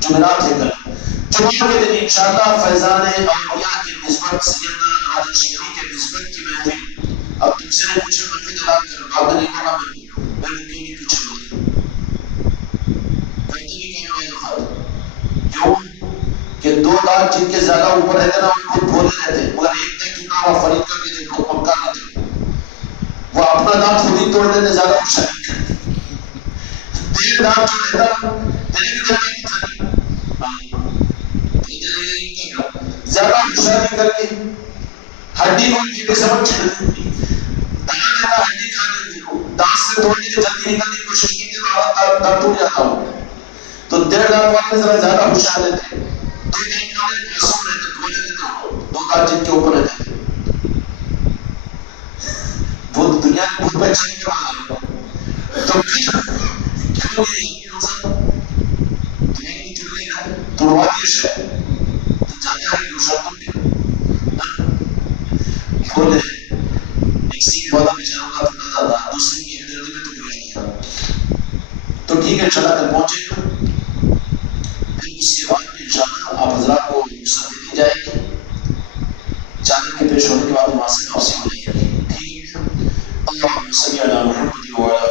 جمعرات ہے. کل جمعہ کے دن انشاءاللہ فیضان اولیاء کی نسبت سیدنا راجن شاہ ولی کے نسبت کی محفل. اب تم سے نے پوچھا محفل اعلان کر بات نہیں کرنا، میں کیوں نہیں پوچھا کیوں کہ 2 دار جن کے زیادہ اوپر رہتے نا ان کو بھولے رہتے، مگر ایک نے کیوں کہا فرید کر کے دیکھو پکا نہ دیکھو، وہ اپنا دانت خود ہی توڑ دینے زیادہ خوشا نہیں کرتے. 1.5 دانت جو رہتا دینے کی جگہ نہیں تھا زیادہ ہوشیاری کر کے ہڈی کو بھی سمجھ ہڈی کھانے کو دانت سے توڑنے کی جلدی نکلنے کی کوشش کی تو ٹوٹ جاتا ہوں. تو 1.5 دانت والے ذرا زیادہ ہوشیار رہتے ہیں. 2 دانت والے معصوم رہتے دھونے دیتے 2 دانت جن کے اوپر رہتے ہیں. وہ دنیا کی بہت پہچان کے بعد تو کیوں نہیں دنیا کی چڑھنے کا توڑوا دیا شاید تو جاتا ہے کہ روشن تو بولے ایک سینگ والا بیچاروں کا پھٹا تھا دوسرے کی ہمدردی میں تو گرا گیا. تو ٹھیک ہے چلا کر پہنچے گا. پھر اس کے بعد میں انشاءاللہ آپ حضرات کو رخصت دے دی جائے گی. چادر کے پیش ہونے کے بعد وہاں سے واپسی ہو جائے گی. ٹھیک ہے. اللهم صل على محمد وعلى